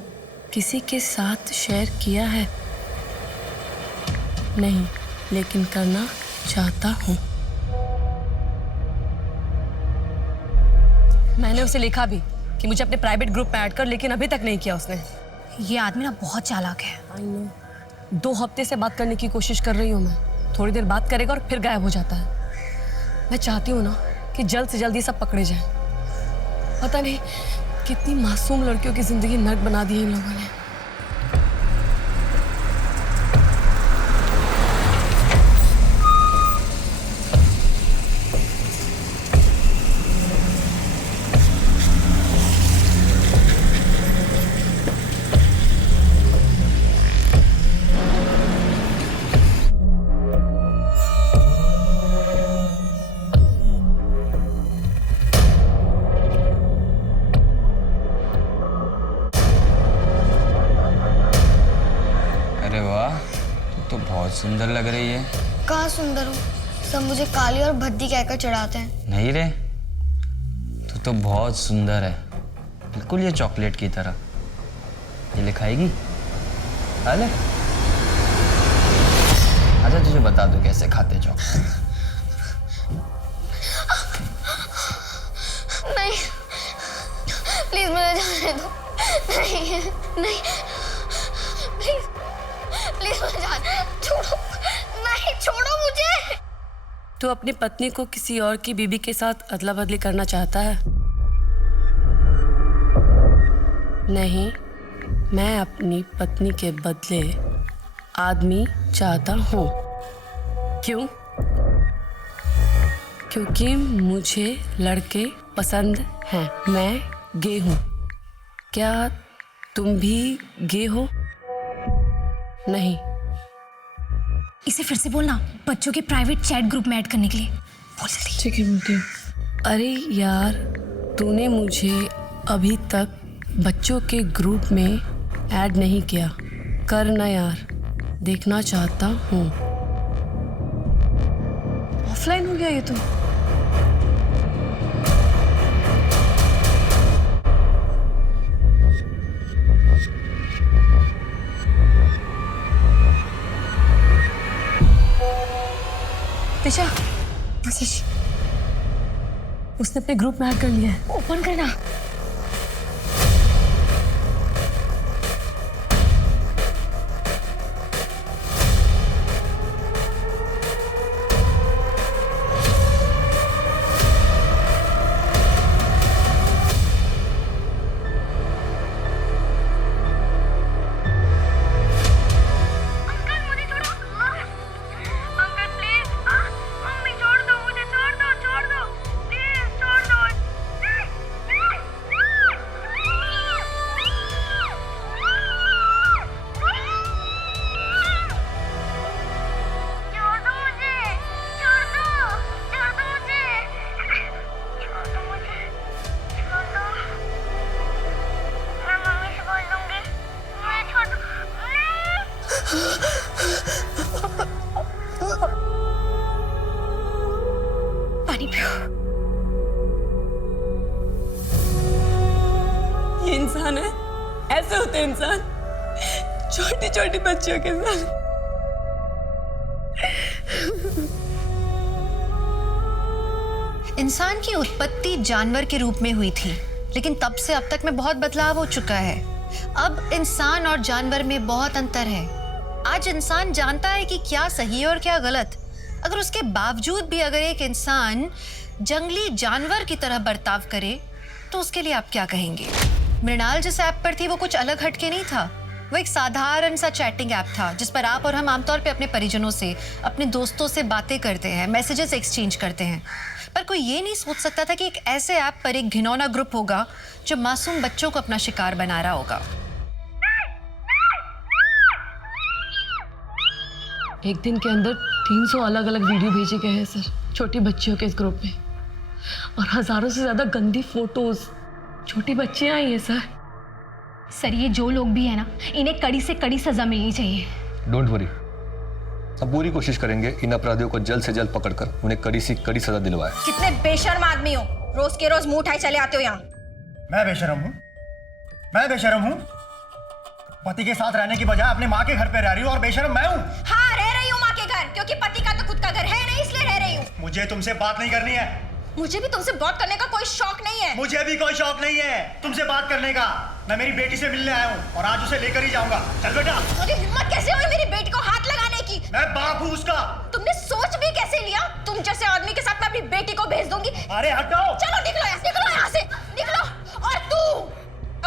किसी के साथ शेयर किया है? नहीं, लेकिन करना चाहता हूँ। मैंने उसे लिखा भी कि मुझे अपने प्राइवेट ग्रुप में ऐड कर, लेकिन अभी तक नहीं किया उसने। ये आदमी ना बहुत चालाक है। आई नो, 2 हफ्ते से बात करने की कोशिश कर रही हूँ मैं। थोड़ी देर बात करेगा और फिर गायब हो जाता है। मैं चाहती हूँ ना कि जल्द से जल्द ये सब पकड़े जाए। पता नहीं कितनी मासूम लड़कियों की जिंदगी नर्क बना दी है इन लोगों ने। सुंदर लग रही है। कहाँ सुंदर हूँ? सब मुझे काली और भद्दी कहकर चढ़ाते हैं। नहीं रे, तू तो बहुत सुंदर है, बिल्कुल ये चॉकलेट की तरह। ये लिखाएगी? अरे अच्छा तुझे बता दो कैसे खाते चॉकलेट। नहीं, प्लीज मुझे जाने दो। नहीं नहीं, प्लीज प्लीज मुझे जाने छोड़ो। नहीं छोड़ो मुझे। तू अपनी पत्नी को किसी और की बीबी के साथ अदला बदली करना चाहता है? नहीं, मैं अपनी पत्नी के बदले आदमी चाहता हूँ। क्यों? क्योंकि मुझे लड़के पसंद हैं। मैं गे हूँ। क्या तुम भी गे हो? नहीं। इसे फिर से बोलना, बच्चों के प्राइवेट चैट ग्रुप में ऐड करने के लिए। बोल जल्दी। ठीक है, बोलती हूँ। अरे यार, तूने मुझे अभी तक बच्चों के ग्रुप में ऐड नहीं किया। करना यार, देखना चाहता हूँ। ऑफलाइन हो गया ये तो। दिशा, उसने अपने ग्रुप में ऐड कर लिया है। ओपन करना। पानी पियो। ये इंसान है, ऐसे होते हैं इंसान, छोटी छोटी बच्चियों के साथ। इंसान की उत्पत्ति जानवर के रूप में हुई थी, लेकिन तब से अब तक में बहुत बदलाव हो चुका है। अब इंसान और जानवर में बहुत अंतर है। आज इंसान जानता है कि क्या सही है और क्या गलत। अगर उसके बावजूद भी अगर एक इंसान जंगली जानवर की तरह बर्ताव करे तो उसके लिए आप क्या कहेंगे? मृणाल जिस ऐप पर थी वो कुछ अलग हटके नहीं था। वो एक साधारण सा चैटिंग ऐप था जिस पर आप और हम आमतौर पे अपने परिजनों से, अपने दोस्तों से बातें करते हैं, मैसेजेस एक्सचेंज करते हैं। पर कोई ये नहीं सोच सकता था कि एक ऐसे ऐप पर एक घिनौना ग्रुप होगा जो मासूम बच्चों को अपना शिकार बना रहा होगा। एक दिन के अंदर 300 अलग अलग वीडियो भेजे गए हैं सर, छोटी बच्चियों के इस ग्रुप में, और हजारों से ज्यादा गंदी फोटोज छोटी बच्चियां आई हैं सर। सर ये जो लोग भी है ना, इन्हें कड़ी से कड़ी सजा मिलनी चाहिए। डोंट वरी, हम पूरी कोशिश करेंगे इन अपराधियों को जल्द से जल्द पकड़कर उन्हें कड़ी से कड़ी सजा दिलवाए। कितने बेशर्म आदमी हो, रोज के रोज मुंह उठाए चले आते हो यहाँ। मैं बेशरम हूँ? मैं बेशरम हूँ? पति के साथ रहने की बजाय अपने माँ के घर पे रह रही हूँ और बेशरम मैं हूँ? हाँ, रह रही हूँ माँ के घर, क्योंकि पति का तो खुद का घर है नहीं, इसलिए रह रही हूँ। मुझे तुमसे बात नहीं करनी है। मुझे भी तुमसे बात करने का कोई शौक नहीं है। मुझे भी कोई शौक नहीं है तुमसे बात करने का। मैं मेरी बेटी से मिलने आया हूँ और आज उसे लेकर ही जाऊंगा। चल बेटा। मुझे हिम्मत कैसे हुई मेरी बेटी को हाथ लगाने की? मैं बाप हूँ उसका। तुमने सोच भी कैसे लिया? तुम जैसे आदमी के साथ मैं अपनी बेटी को भेज दूंगी। अरे हटाओ। चलो निकलो यहाँ से, निकलो। और तू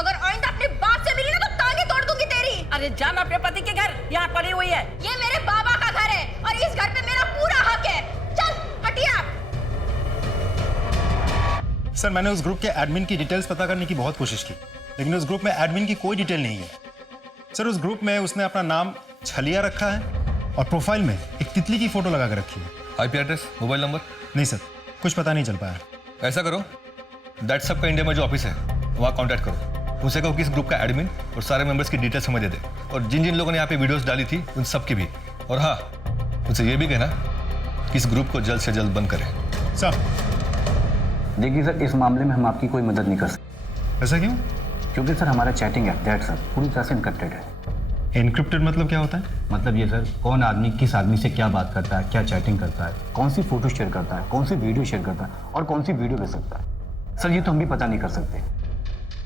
अगर आइंदा अपने बाप से मिली ना तो टांगे तोड़ दूंगी तेरी। अरे जान अपने पति के घर, यहाँ पड़ी हुई है। ये मेरे बाबा का घर है और इस घर पे मेरा पूरा हक है। चल हटिए आप। सर मैंने उस ग्रुप के एडमिन की डिटेल्स पता करने की बहुत कोशिश की, लेकिन उस ग्रुप में एडमिन की कोई डिटेल नहीं है। सर उस ग्रुप में उसने अपना नाम छलिया रखा है और प्रोफाइल में एक तितली की फोटो लगा कर रखी है। IP address, mobile number? नहीं सर, कुछ पता नहीं चल पाया। ऐसा करो, दैट्सअप का इंडिया में जो ऑफिस है वहाँ कॉन्टैक्ट करो, उनसे कहो कि इस ग्रुप का एडमिन और सारे मेंबर्स की डिटेल्स हमें दे दे, और जिन जिन लोगों ने यहाँ पे वीडियोस डाली थी उन सब की भी। और हाँ, उनसे ये भी कहना कि इस ग्रुप को जल्द से जल्द बंद करें। सर देखिए सर, इस मामले में हम आपकी कोई मदद नहीं कर सकते। ऐसा क्यों? क्योंकि सर हमारा चैटिंग ऐप दैट्स अप पूरी तरह से इनक्रिप्टेड है। इनक्रिप्टेड मतलब क्या होता है? मतलब ये सर, कौन आदमी किस आदमी से क्या बात करता है, क्या चैटिंग करता है, कौन सी फोटो शेयर करता है, कौन सी वीडियो शेयर करता है और कौन सी वीडियो भेज सकता है, सर ये तो हम भी पता नहीं कर सकते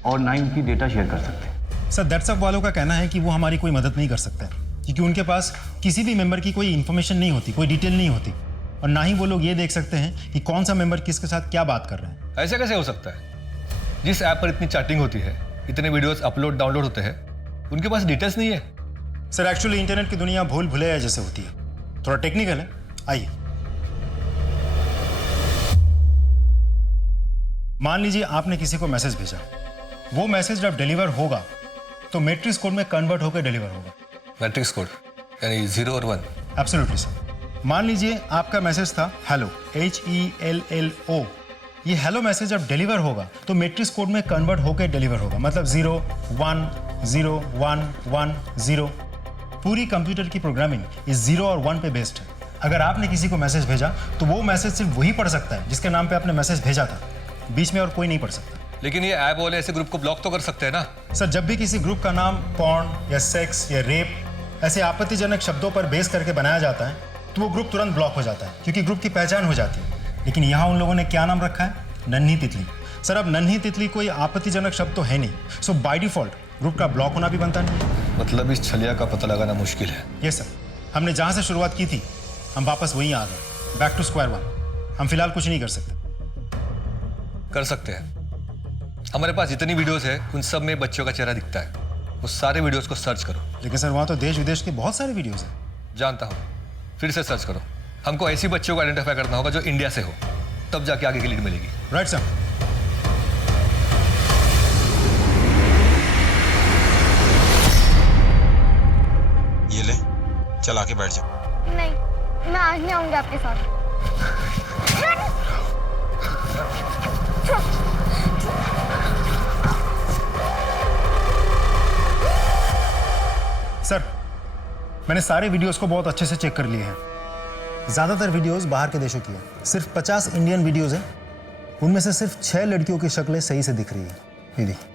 और ना ही उनकी डेटा शेयर कर सकते। सर दैट्स अप वालों का कहना है कि वो हमारी कोई मदद नहीं कर सकते क्योंकि उनके पास किसी भी मेंबर की कोई इन्फॉर्मेशन नहीं होती, कोई डिटेल नहीं होती, और ना ही वो लोग ये देख सकते हैं कि कौन सा मेंबर किसके साथ क्या बात कर रहे हैं। ऐसा कैसे हो सकता है? जिस ऐप पर इतनी चैटिंग होती है, इतने वीडियोस अपलोड डाउनलोड होते हैं, उनके पास डिटेल्स नहीं है। सर एक्चुअली इंटरनेट की दुनिया भूल भुलैया जैसे होती है, थोड़ा टेक्निकल है। आइए, मान लीजिए आपने किसी को मैसेज भेजा, वो मैसेज जब डिलीवर होगा तो मैट्रिक्स कोड में कन्वर्ट होकर डिलीवर होगा। मैट्रिक्स कोड यानी 0 और 1? Absolutely sir. मान लीजिए आपका मैसेज था हेलो, HELLO। ये हेलो मैसेज जब डिलीवर होगा तो मैट्रिक्स कोड में कन्वर्ट होकर डिलीवर होगा, मतलब 0 1 0 1 1 0। पूरी कंप्यूटर की प्रोग्रामिंग इस 0 और 1 पे बेस्ड है। अगर आपने किसी को मैसेज भेजा तो वो मैसेज सिर्फ वही पढ़ सकता है जिसके नाम पे आपने मैसेज भेजा था, बीच में और कोई नहीं पढ़ सकता। लेकिन ये ऐप वाले ऐसे ग्रुप को ब्लॉक तो कर सकते हैं ना? सर जब भी किसी ग्रुप का नाम पॉर्न या सेक्स या रेप ऐसे आपत्तिजनक शब्दों पर बेस करके बनाया जाता है तो वो ग्रुप तुरंत ब्लॉक हो जाता है क्योंकि ग्रुप की पहचान हो जाती है। लेकिन यहाँ उन लोगों ने क्या नाम रखा है? नन्ही तितली। सर अब नन्ही तितली कोई आपत्तिजनक शब्द तो है नहीं, सो बाय डिफॉल्ट ग्रुप का ब्लॉक होना भी बनता नहीं। मतलब इस छलिया का पता लगाना मुश्किल है। यस सर, हमने जहाँ से शुरुआत की थी हम वापस वहीं आ गए, बैक टू स्क्वायर वन। हम फिलहाल कुछ नहीं कर सकते। कर सकते हैं। हमारे पास जितनी वीडियोस है उन सब में बच्चों का चेहरा दिखता है, उस सारे वीडियोस को सर्च करो। लेकिन सर वहाँ तो देश विदेश के बहुत सारे वीडियोस हैं। जानता हूँ, फिर से सर्च करो। हमको ऐसी बच्चों को आइडेंटिफाई करना होगा जो इंडिया से हो, तब जाके आगे की लीड मिलेगी। Right sir. ये ले, चल आके बैठ जा। नहीं, मैं आज नहीं आऊंगी आपके साथ। सर मैंने सारे वीडियोस को बहुत अच्छे से चेक कर लिए हैं ज़्यादातर वीडियोस बाहर के देशों की है, सिर्फ 50 इंडियन वीडियोस हैं, उनमें से सिर्फ 6 लड़कियों की शक्लें सही से दिख रही है। ये देखिए।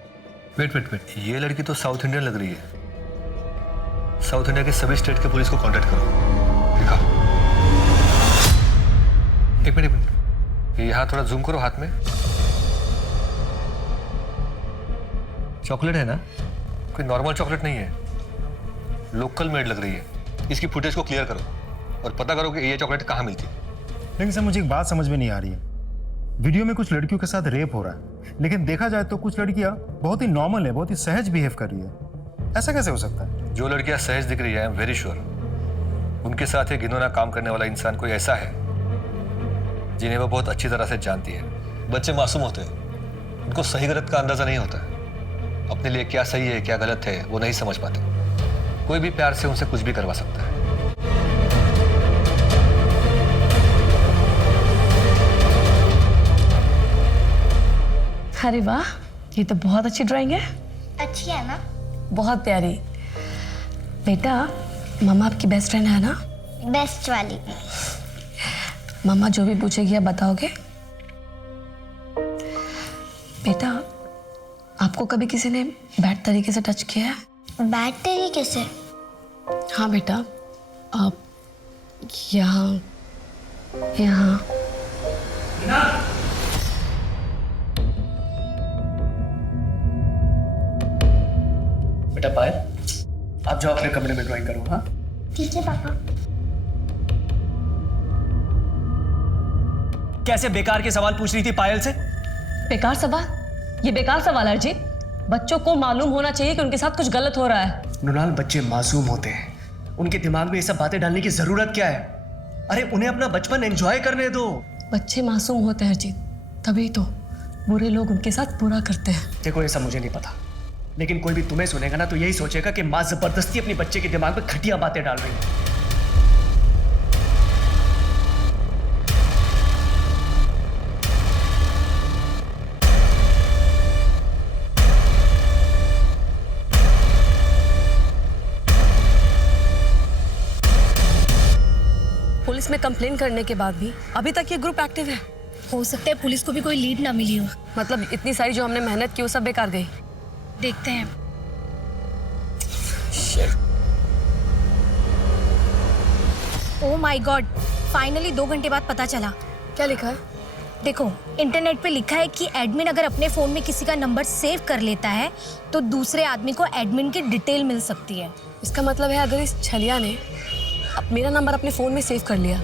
वेट, ये लड़की तो साउथ इंडियन लग रही है। साउथ इंडिया के सभी स्टेट के पुलिस को कांटेक्ट करो। दिखा। एक मिनट, ये यहाँ थोड़ा जूम करो हाथ में। चॉकलेट है ना, कोई नॉर्मल चॉकलेट नहीं है, लोकल मेड लग रही है। इसकी फुटेज को क्लियर करो और पता करो कि ये चॉकलेट कहाँ मिलती है। लेकिन सर मुझे एक बात समझ में नहीं आ रही है, वीडियो में कुछ लड़कियों के साथ रेप हो रहा है, लेकिन देखा जाए तो कुछ लड़कियां बहुत ही नॉर्मल है, बहुत ही सहज बिहेव कर रही है। ऐसा कैसे हो सकता है? जो लड़कियां सहज दिख रही है, आई एम वेरी श्योर उनके साथ एक घिनौना काम करने वाला इंसान कोई ऐसा है जिन्हें वो बहुत अच्छी तरह से जानती है। बच्चे मासूम होते हैं, उनको सही गलत का अंदाजा नहीं होता है, अपने लिए क्या सही है क्या गलत है वो नहीं समझ पाते। कोई भी प्यार से उनसे कुछ भी करवा सकता है। अरे वाह, ये तो बहुत अच्छी ड्राइंग है। अच्छी है ना? बहुत प्यारी। बेटा, मम्मा आपकी बेस्ट फ्रेंड है ना? बेस्ट वाली। मम्मा जो भी पूछेगी आप बताओगे? बेटा, आपको कभी किसी ने बैड तरीके से टच किया है? बैड तरीके से? हाँ बेटा, आप यहाँ बेटा पायल, आप जाओ अपने कमरे में ड्राइंग करो। हाँ ठीक है पापा। कैसे बेकार के सवाल पूछ रही थी पायल से? बेकार सवाल? ये बेकार सवाल है अर्जित। बच्चों को मालूम होना चाहिए कि उनके साथ कुछ गलत हो रहा है। मृणाल, बच्चे मासूम होते हैं, उनके दिमाग में ये सब बातें डालने की जरूरत क्या है? अरे उन्हें अपना बचपन एंजॉय करने दो। बच्चे मासूम होते हैं अर्जित, तभी तो बुरे लोग उनके साथ बुरा करते हैं। देखो ये सब मुझे नहीं पता, लेकिन कोई भी तुम्हें सुनेगा ना तो यही सोचेगा कि माँ जबरदस्ती अपने बच्चे के दिमाग में घटिया बातें डाल रही है। पुलिस में कंप्लेन करने के बाद भी अभी तक ये ग्रुप एक्टिव है। हो सकता है पुलिस को भी कोई लीड ना मिली हो। मतलब इतनी सारी जो हमने मेहनत की वो सब बेकार गई। देखते हैं। ओह माय गॉड, फाइनली 2 घंटे बाद पता चला। क्या लिखा है? देखो, इंटरनेट पे लिखा है कि एडमिन अगर अपने फोन में किसी का नंबर सेव कर लेता है तो दूसरे आदमी को एडमिन की डिटेल मिल सकती है। इसका मतलब है अगर इस छलिया ने मेरा नंबर अपने फोन में सेव कर लिया,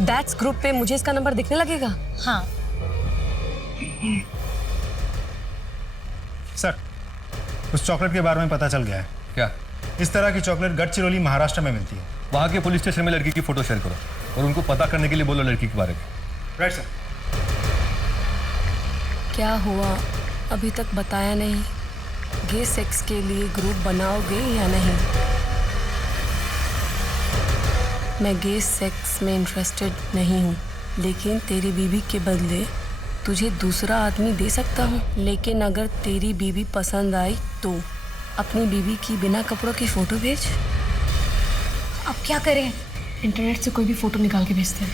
दैट्स ग्रुप पे मुझे इसका नंबर दिखने लगेगा। हाँ सर, उस चॉकलेट के बारे में पता चल गया है। क्या? इस तरह की चॉकलेट गढ़चिरौली महाराष्ट्र में मिलती है। वहाँ के पुलिस स्टेशन में लड़की की फोटो शेयर करो और उनको पता करने के लिए बोलो लड़की के बारे में। Right sir. क्या हुआ अभी तक बताया नहीं? गे सेक्स के लिए ग्रुप बनाओगे या नहीं? मैं गे सेक्स में इंटरेस्टेड नहीं हूँ, लेकिन तेरी बीवी के बदले तुझे दूसरा आदमी दे सकता हूँ। लेकिन अगर तेरी बीवी पसंद आई तो अपनी बीवी की बिना कपड़ों की फोटो भेज। अब क्या करें? इंटरनेट से कोई भी फोटो निकाल के भेजते हैं।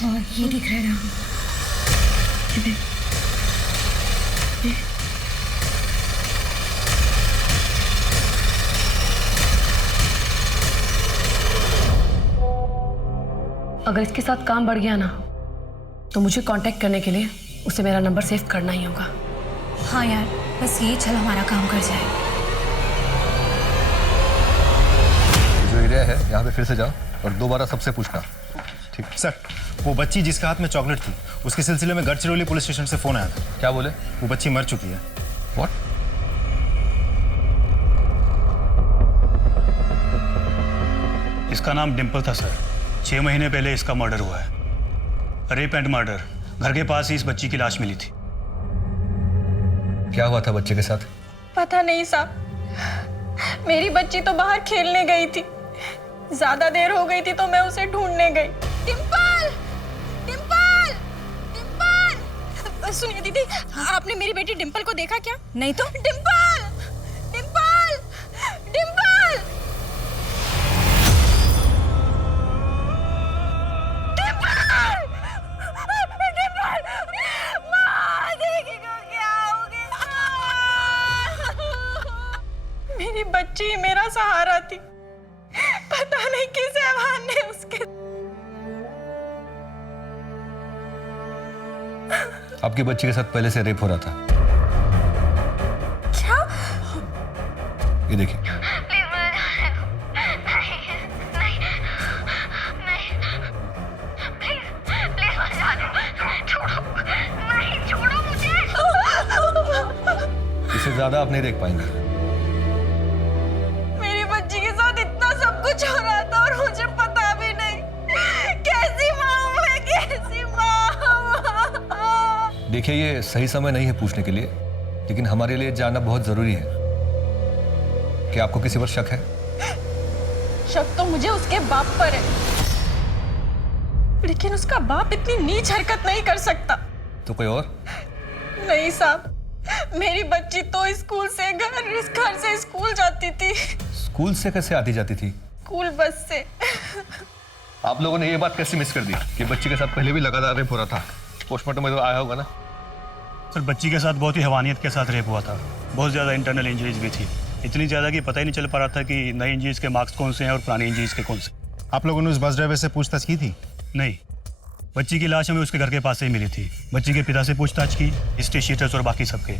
हाँ ये दिख रहा है ना। अगर इसके साथ काम बढ़ गया ना तो मुझे कांटेक्ट करने के लिए उसे मेरा नंबर सेव करना ही होगा। हाँ यार, बस ये चल हमारा काम कर जाए। जो एरिया है यहाँ पे फिर से जाओ और दोबारा सबसे पूछना। ठीक सर। वो बच्ची जिसके हाथ में चॉकलेट थी, उसके सिलसिले में गढ़चिरौली पुलिस स्टेशन से फोन आया था। क्या बोले? वो बच्ची मर चुकी है। व्हाट? इसका नाम डिम्पल था सर। 6 महीने पहले इसका मर्डर हुआ है। Rape and murder. घर के पास ही इस बच्ची की लाश मिली थी। क्या हुआ था बच्चे के साथ? पता नहीं साहब, मेरी बच्ची तो बाहर खेलने गई थी, ज्यादा देर हो गई थी तो मैं उसे ढूंढने गई। डिम्पल, डिम्पल, डिम्पल। सुनिए दीदी, आपने मेरी बेटी डिम्पल को देखा क्या? नहीं तो। डिम्पल, डिम्पल, डिम्पल। आपकी बच्ची के साथ पहले से रेप हो रहा था। क्या? ये देखिए। प्लीज मुझे जाने दो। नहीं, प्लीज मुझे जाने दो। छोड़ो, नहीं छोड़ो मुझे। इससे ज्यादा आप नहीं देख पाएंगे। मेरी बच्ची के साथ इतना सब कुछ हो रहा था और मुझे पता भी नहीं। कैसी माँ मैं, कैसी माँ। देखिए, ये सही समय नहीं है पूछने के लिए, लेकिन हमारे लिए जानना बहुत जरूरी है कि आपको किसी पर शक है। शक तो मुझे उसके बाप पर है, लेकिन उसका बाप इतनी नीच हरकत नहीं कर सकता। तो कोई और? नहीं साहब, मेरी बच्ची तो स्कूल से घर से स्कूल जाती थी। स्कूल से कैसे आती जाती थी? स्कूल बस से। आप लोगों ने ये बात कैसे मिस कर दी कि बच्ची के साथ पहले भी लगातार रेप हो रहा था? पोस्टमार्टम में तो आया होगा ना? सर, बच्ची के साथ बहुत ही हैवानियत के साथ रेप हुआ था। बहुत ज़्यादा इंटरनल इंजरीज भी थी, इतनी ज़्यादा कि पता ही नहीं चल पा रहा था कि नई इंजरीज के मार्क्स कौन से हैं और पुरानी इंजरीज के कौन से। आप लोगों ने उस बस ड्राइवर से पूछताछ की थी? नहीं, बच्ची की लाश हमें उसके घर के पास से ही मिली थी। बच्ची के पिता से पूछताछ की, हिस्ट्री शीटर्स और बाकी सबके।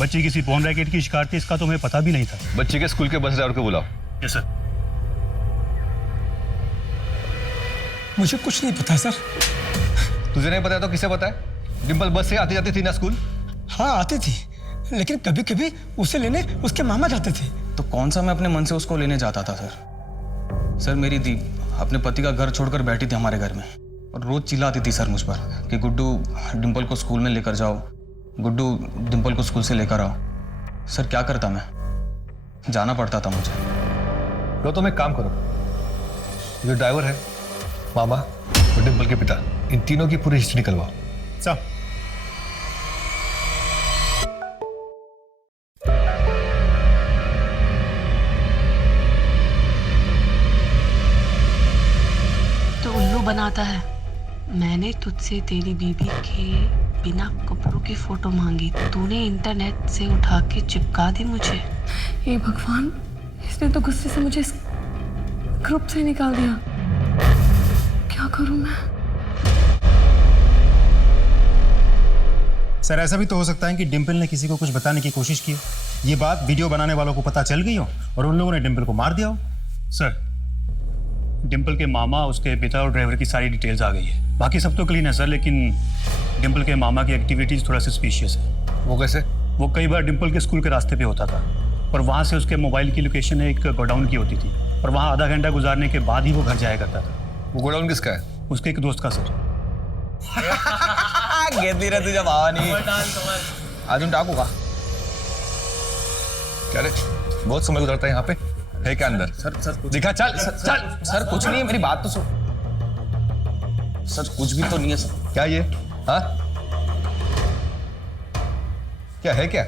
बच्ची किसी पोर्न रैकेट की शिकार थी, इसका तो हमें पता भी नहीं था। बच्ची के स्कूल के बस ड्राइवर को बुलाओ। Yes sir. मुझे कुछ नहीं पता सर। तुझे नहीं पता तो किसे पता है? डिम्पल बस से आती जाती थी ना स्कूल? हाँ आती थी, लेकिन कभी कभी उसे लेने उसके मामा जाते थे। तो कौन सा मैं अपने मन से उसको लेने जाता था सर? सर, मेरी दी अपने पति का घर छोड़कर बैठी थी हमारे घर में और रोज चिल्लाती थी सर मुझ पर कि गुड्डू डिम्पल को स्कूल में लेकर जाओ, गुड्डू डिम्पल को स्कूल से लेकर आओ। सर क्या करता मैं, जाना पड़ता था मुझे। तो तुम एक काम करो, जो ड्राइवर है, मामा और डिम्पल के पिता, इन तीनों की पूरी हिस्ट्री निकलवाओ। साहब, तो उल्लू बनाता है। मैंने तुझसे तेरी बीबी के बिना कपड़ों की फोटो मांगी, तूने इंटरनेट से उठा के चिपका दी मुझे। हे भगवान, इसने तो गुस्से से मुझे इस ग्रुप से निकाल दिया। क्या करूं मैं? सर, ऐसा भी तो हो सकता है कि डिम्पल ने किसी को कुछ बताने की कोशिश की हो, ये बात वीडियो बनाने वालों को पता चल गई हो और उन लोगों ने डिम्पल को मार दिया हो। सर, डिम्पल के मामा, उसके पिता और ड्राइवर की सारी डिटेल्स आ गई है। बाकी सब तो क्लीन है सर, लेकिन डिम्पल के मामा की एक्टिविटीज थोड़ा सस्पिशियस है। वो कैसे? वो कई बार डिम्पल के स्कूल के रास्ते पे होता था और वहाँ से उसके मोबाइल की लोकेशन एक गोडाउन की होती थी और वहाँ आधा घंटा गुजारने के बाद ही वो घर जाया करता था। वो गोडाउन किसका है? उसके एक दोस्त का सर। घेतली रे तुझ्या भावानी। अजून टाकू का? क्या रे, बहुत समय गुजरता है यहाँ पे, है क्या अंदर? सर दिखा, चल चल। सर कुछ नहीं है, मेरी बात तो सुन। सर कुछ भी तो नहीं है सर। क्या ये? हाँ, क्या है? क्या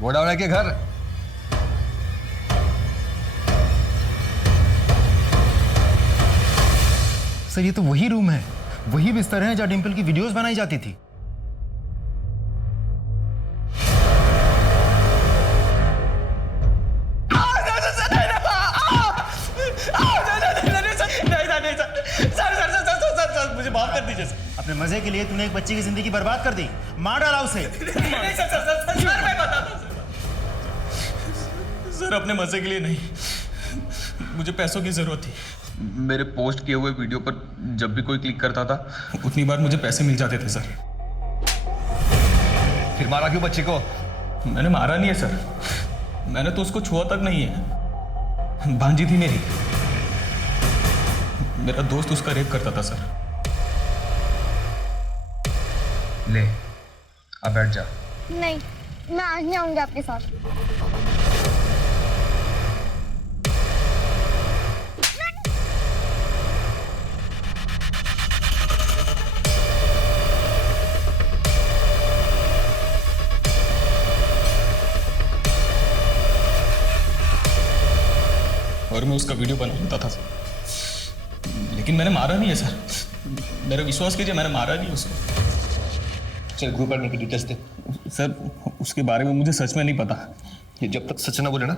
गोडाउन है के घर? सर, ये तो वही रूम है, वही बिस्तर है जहाँ डिम्पल की वीडियोस बनाई जाती थी। मुझे माफ कर दीजिए सर। अपने मजे के लिए तूने एक बच्ची की जिंदगी बर्बाद कर दी, मार डाला उसे। सर अपने मजे के लिए नहीं, मुझे पैसों की जरूरत थी। मेरे पोस्ट किए हुए वीडियो पर जब भी कोई क्लिक करता था, उतनी बार मुझे पैसे मिल जाते थे सर। फिर मारा क्यों बच्ची को? मैंने मारा नहीं है सर, मैंने तो उसको छुआ तक नहीं है। भांजी थी मेरी, मेरा दोस्त उसका रेप करता था सर। ले, अब बैठ जा। नहीं, मैं आज नहीं आऊंगी आपके साथ। और मैं उसका वीडियो बना लेता था सर, लेकिन मैंने मारा नहीं है सर। मेरा विश्वास कीजिए, मैंने मारा नहीं उसको। चल ग्रुप एडमिन की डिटेल्स दे। सर उसके बारे में मुझे सच में नहीं पता। ये जब तक सच ना बोले ना,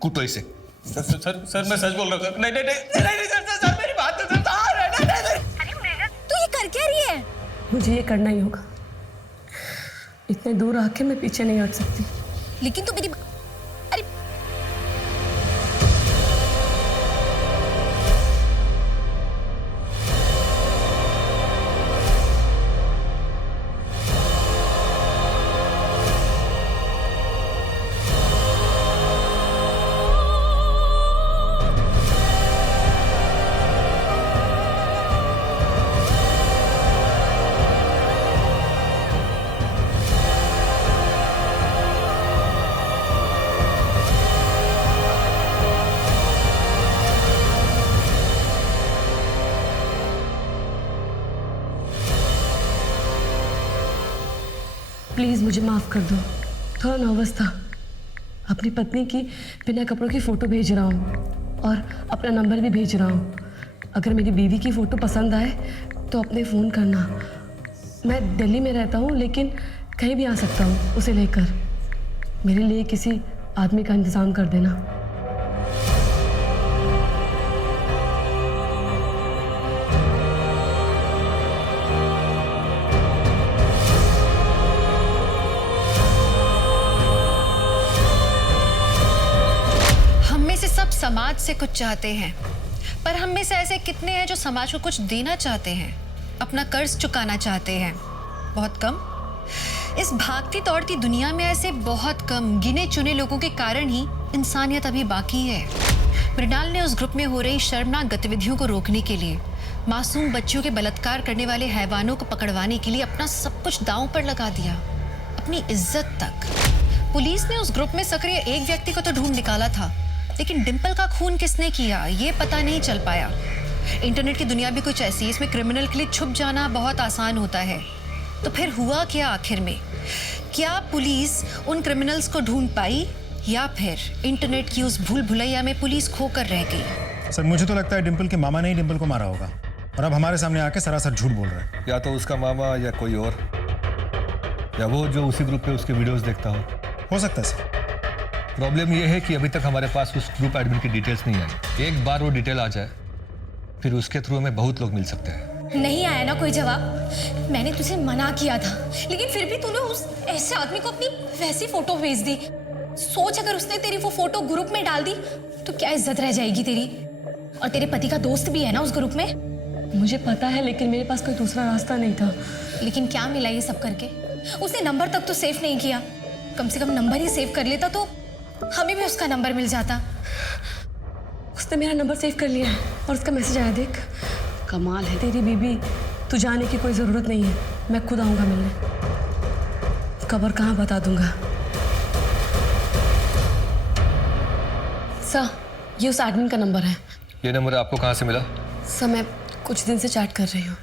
कूटो इसे। सर सर सर मैं सच बोल रहा हूँ। नहीं नहीं नहीं सर मेरी बात तो सर। तू ये कर क्या रही है? मुझे ये करना ही होगा। इतने दूर आके मैं पीछे नहीं हट सकती। लेकिन तू मेरी अरे प्लीज़ मुझे माफ़ कर दो, थोड़ा नर्वस था। अपनी पत्नी की बिना कपड़ों की फ़ोटो भेज रहा हूँ और अपना नंबर भी भेज रहा हूँ। अगर मेरी बीवी की फ़ोटो पसंद आए तो अपने फ़ोन करना। मैं दिल्ली में रहता हूँ लेकिन कहीं भी आ सकता हूँ उसे लेकर। मेरे लिए किसी आदमी का इंतज़ाम कर देना। सब समाज से कुछ चाहते हैं, पर हम में से ऐसे कितने हैं जो समाज को कुछ देना चाहते हैं, अपना कर्ज चुकाना चाहते हैं? बहुत कम। इस भागती दौड़ती दुनिया में ऐसे बहुत कम गिने चुने लोगों के कारण ही इंसानियत अभी बाकी है। मृणाल ने उस ग्रुप में हो रही शर्मनाक गतिविधियों को रोकने के लिए, मासूम बच्चियों के बलात्कार करने वाले हैवानों को पकड़वाने के लिए अपना सब कुछ दांव पर लगा दिया, अपनी इज्जत तक। पुलिस ने उस ग्रुप में सक्रिय एक व्यक्ति को तो ढूंढ निकाला था, लेकिन डिंपल का खून किसने किया ये पता नहीं चल पाया। इंटरनेट की दुनिया भी कुछ ऐसी है, इसमें क्रिमिनल के लिए छुप जाना बहुत आसान होता है। तो फिर हुआ क्या आखिर में? क्या पुलिस उन क्रिमिनल्स को ढूंढ पाई या फिर इंटरनेट की उस भूल भुलैया में पुलिस खोकर रह गई? सर मुझे तो लगता है डिंपल के मामा ने ही डिंपल को मारा होगा और अब हमारे सामने आके सरासर झूठ बोल रहा है। या तो उसका मामा या कोई और, या वो जो उसी ग्रुप पे उसके वीडियोस देखता हो सकता है सर। प्रॉब्लम ये है कि अभी तक हमारे पास उस ग्रुप एडमिन की डिटेल्स नहीं आई। एक बार वो डिटेल आ जाए फिर उसके थ्रू हमें बहुत लोग मिल सकते हैं। नहीं आया ना कोई जवाब। मैंने तुझे मना किया था, लेकिन फिर भी तूने उस ऐसे आदमी को अपनी वैसी फोटो भेज दी। सोच अगर उसने तेरी वो फोटो ग्रुप में डाल दी तो क्या इज्जत रह जाएगी तेरी? और तेरे पति का दोस्त भी है ना उस ग्रुप में। मुझे पता है, लेकिन मेरे पास कोई दूसरा रास्ता नहीं था। लेकिन क्या मिला ये सब करके? उसने नंबर तक तो सेव नहीं किया। कम से कम नंबर ही सेव कर लेता तो हमें भी उसका नंबर मिल जाता। उसने मेरा नंबर सेव कर लिया है और उसका मैसेज आया, देख। कमाल है तेरी बीबी। तू जाने की कोई ज़रूरत नहीं है, मैं खुद आऊँगा मिलने। कबर कहाँ बता दूंगा। सर, ये उस एडमिन का नंबर है। ये नंबर आपको कहाँ से मिला? सर, मैं कुछ दिन से चैट कर रही हूँ।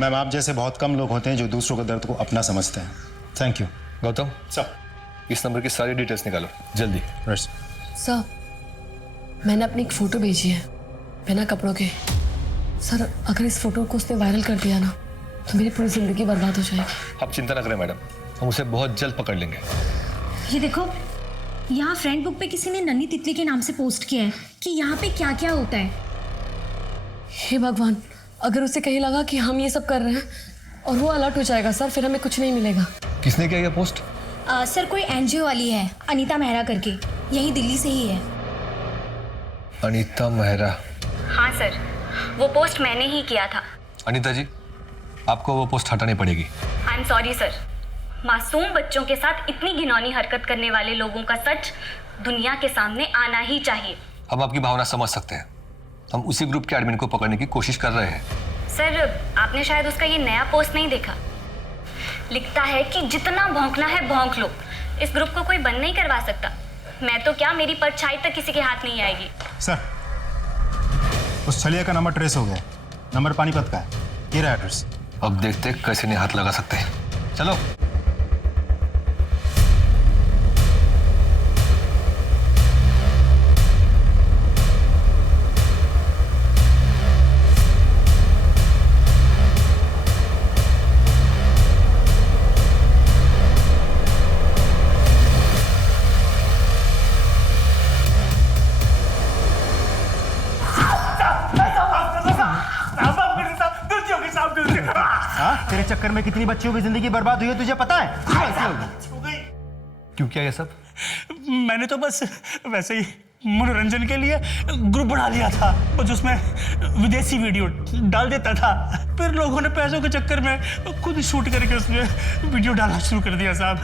मैम, आप जैसे बहुत कम लोग होते हैं जो दूसरों के दर्द को अपना समझते हैं। Thank you. गौतम सर, इस नंबर की सारी डिटेल्स निकालो जल्दी। सर, मैंने अपनी एक फ़ोटो भेजी है बिना कपड़ों के। सर, अगर इस फोटो को उसने वायरल कर दिया ना तो मेरी पूरी ज़िंदगी बर्बाद हो जाएगी। आप चिंता न करें मैडम, हम उसे बहुत जल्द पकड़ लेंगे। ये देखो, यहाँ फ्रेंड बुक पे किसी ने नन्ही तितली के नाम से पोस्ट किया है कि यहाँ पे क्या क्या होता है। हे भगवान, अगर उसे कहीं लगा कि हम ये सब कर रहे हैं और वो अलर्ट हो जाएगा सर, फिर हमें कुछ नहीं मिलेगा। किसने किया ये पोस्ट? सर, कोई एनजीओ वाली है, अनीता मेहरा करके, यही दिल्ली से ही है। अनीता मेहरा? हाँ सर, वो पोस्ट मैंने ही किया था। अनीता जी, आपको वो पोस्ट हटानी पड़ेगी। आई एम सॉरी सर। मासूम बच्चों के साथ इतनी घिनौनी हरकत करने वाले लोगों का सच दुनिया के सामने आना ही चाहिए। हम आपकी भावना समझ सकते हैं। हम उसी ग्रुप के एडमिन को पकड़ने की कोशिश कर रहे हैं। सर, आपने शायद उसका ये नया पोस्ट नहीं देखा। लिखता है कि जितना भौंकना है भौंक लो, इस ग्रुप को कोई बंद नहीं करवा सकता। मैं तो क्या, मेरी परछाई तक किसी के हाथ नहीं आएगी। सर, उस छलिया का नंबर ट्रेस हो गया। नंबर पानीपत का है, ये रहा एड्रेस। अब देखते कैसे नहीं हाथ लगा सकते हैं। चलो। हाँ, तेरे चक्कर में कितनी बच्चियों की जिंदगी बर्बाद हुई है तुझे पता है? क्यों किया ये सब? मैंने तो बस वैसे ही मनोरंजन के लिए ग्रुप बना लिया था, बस उसमें विदेशी वीडियो डाल देता था। फिर लोगों ने पैसों के चक्कर में खुद शूट करके उसमें वीडियो डालना शुरू कर दिया साहब।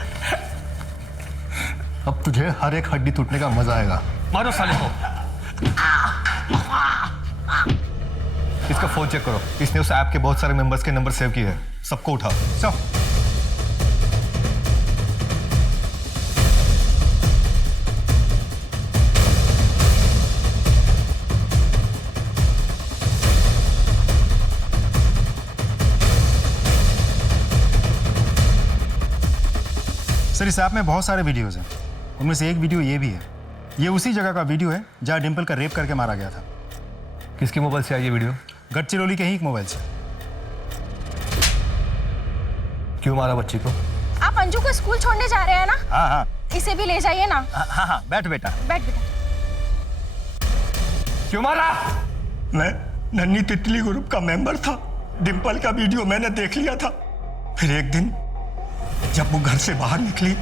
अब तुझे हर एक हड्डी टूटने का मजा आएगा। मारो साले को। इसका फोन चेक करो, इसने उस ऐप के बहुत सारे मेंबर्स के नंबर सेव किए हैं, सबको उठाओ। चलो। सर इस ऐप में बहुत सारे वीडियोस हैं, उनमें से एक वीडियो ये भी है। ये उसी जगह का वीडियो है जहाँ डिम्पल का रेप करके मारा गया था। किसके मोबाइल से आई ये वीडियो? गढ़चिरौली के ही एक मोबाइल से। क्यों मारा बच्ची को? आप अंजू को स्कूल छोड़ने जा रहे हैं ना? हाँ हाँ। इसे भी ले जाइए ना। हाँ हाँ, बैठ बेटा। बैठ बेटा। क्यों मारा? मैं नन्ही तितली ग्रुप का मेंबर था। डिम्पल का वीडियो मैंने देख लिया था। फिर एक दिन जब वो घर से बाहर निकली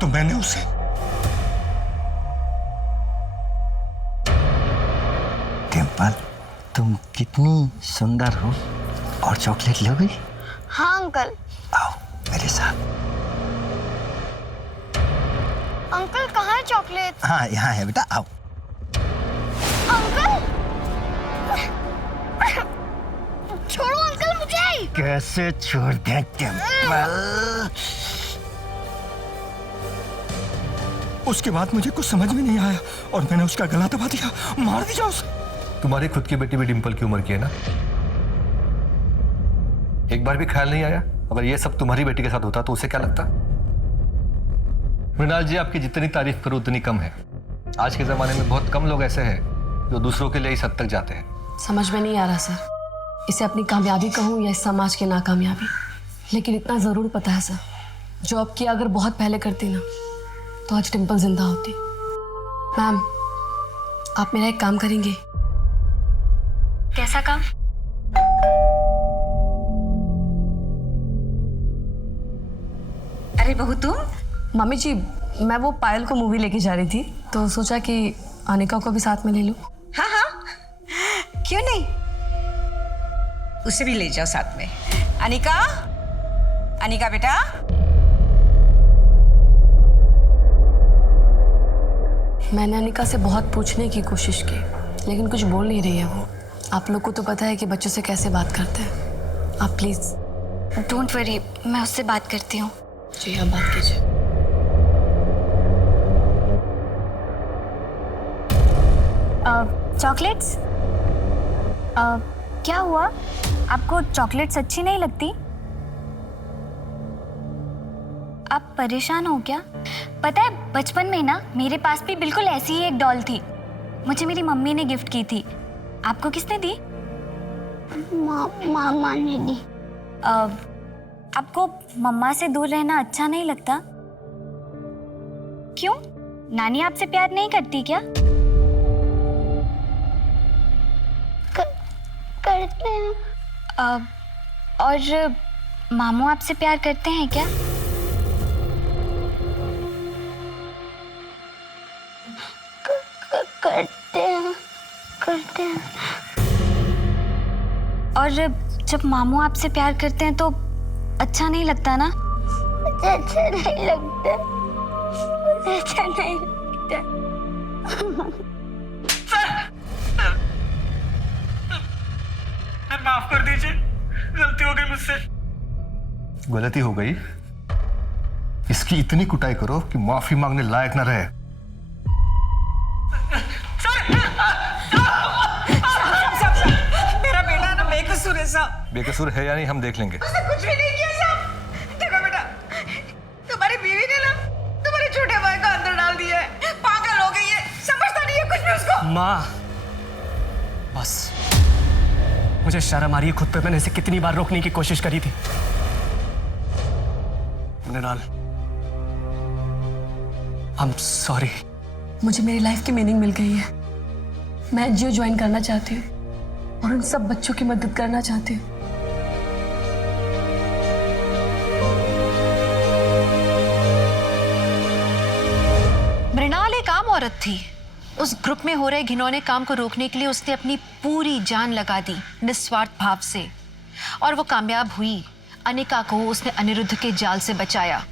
तो मैंने उसे डिम्पल, तुम कितनी सुंदर हो। और चॉकलेट लोगी? हाँ अंकल। आओ मेरे साथ। अंकल कहाँ है चॉकलेट? हाँ यहाँ है बेटा, आओ। अंकल छोड़ो अंकल मुझे। कैसे छोड़ दें डिम्पल? उसके बाद मुझे कुछ समझ में नहीं आया और मैंने उसका गला दबा दिया, मार दिया उसे। तुम्हारी खुद की बेटी भी डिम्पल की उम्र की है ना? एक बार भी ख्याल नहीं आया अगर ये सब तुम्हारी बेटी के साथ होता तो उसे क्या लगता? मृणाल जी, आपकी जितनी तारीफ करो उतनी कम है। आज के जमाने में बहुत कम लोग ऐसे हैं जो दूसरों के लिए इस हद तक जाते हैं। समझ में नहीं आ रहा सर, इसे अपनी कामयाबी कहूँ या इस समाज की नाकामयाबी, लेकिन इतना ज़रूर पता है सर, जॉब की अगर बहुत पहले करती ना तो आज डिम्पल जिंदा होती। मैम, आप मेरा एक काम करेंगे? कैसा काम? अरे बहू तुम? मम्मी जी, मैं वो पायल को मूवी लेके जा रही थी तो सोचा कि अनिका को भी साथ में ले लूं। हाँ हाँ, क्यों नहीं, उसे भी ले जाओ साथ में। अनिका, अनिका बेटा। मैंने अनिका से बहुत पूछने की कोशिश की लेकिन कुछ बोल नहीं रही है वो। आप लोग को तो पता है कि बच्चों से कैसे बात करते हैं। आप प्लीज। डोंट वरी, मैं उससे बात करती हूँ। जी आप बात कीजिए। चॉकलेट्स? क्या हुआ, आपको चॉकलेट्स अच्छी नहीं लगती? आप परेशान हो क्या? पता है बचपन में ना मेरे पास भी बिल्कुल ऐसी ही एक डॉल थी, मुझे मेरी मम्मी ने गिफ्ट की थी। आपको किसने दी? मामा ने दी। आपको मम्मा से दूर रहना अच्छा नहीं लगता? क्यों, नानी आपसे प्यार नहीं करती क्या? करते हैं। और मामू आपसे प्यार करते हैं क्या? करते हैं। और जब मामू आपसे प्यार करते हैं तो अच्छा नहीं लगता ना? अच्छा नहीं लगता, अच्छा नहीं लगता। माफ कर दीजिए, गलती हो गई मुझसे। गलती हो गई? इसकी इतनी कुटाई करो कि माफी मांगने लायक न रहे। मेरा बेटा ना बेकसूर है साहब। बेकसूर है या नहीं हम देख लेंगे। उसने कुछ भी नहीं किया साहब। देखो बेटा, तुम्हारी बीवी ने ना तुम्हारे छोटे भाई को अंदर डाल दिया है, पागल हो गई है, समझता नहीं है कुछ भी उसको। माँ बस, मुझे शर्म आ रही है खुद पे। मैंने इसे कितनी बार रोकने की कोशिश करी थी। Mrinal, I am sorry. मुझे मेरी लाइफ की मीनिंग मिल गई है। मैं एनजीओ ज्वाइन करना चाहती हूँ और उन सब बच्चों की मदद करना चाहती हूँ। औरत थी। उस ग्रुप में हो रहे घिनौने काम को रोकने के लिए उसने अपनी पूरी जान लगा दी निस्वार्थ भाव से, और वो कामयाब हुई। अनिका को उसने अनिरुद्ध के जाल से बचाया।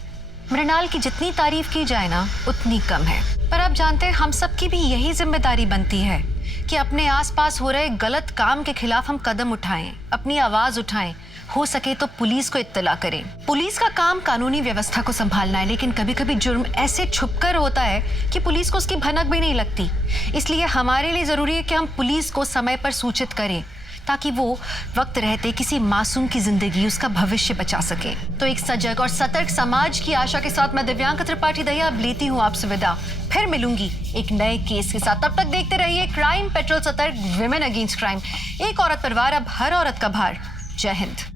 मृणाल की जितनी तारीफ की जाए ना उतनी कम है। पर आप जानते हैं हम सबकी भी यही जिम्मेदारी बनती है कि अपने आसपास हो रहे गलत काम के खिलाफ हम कदम उठाएं, अपनी आवाज उठाएं, हो सके तो पुलिस को इत्तला करें। पुलिस का काम कानूनी व्यवस्था को संभालना है, लेकिन कभी कभी जुर्म ऐसे छुपकर होता है कि पुलिस को उसकी भनक भी नहीं लगती। इसलिए हमारे लिए जरूरी है कि हम पुलिस को समय पर सूचित करें ताकि वो वक्त रहते किसी मासूम की जिंदगी, उसका भविष्य बचा सके। तो एक सजग और सतर्क समाज की आशा के साथ मैं दिव्यांका त्रिपाठी दहिया अब लेती हूँ आपसे विदा। फिर मिलूंगी एक नए केस के साथ। तब तक देखते रहिए क्राइम पेट्रोल सतर्क, विमेन अगेंस्ट क्राइम। एक औरत परिवार, अब हर औरत का भार। जय हिंद।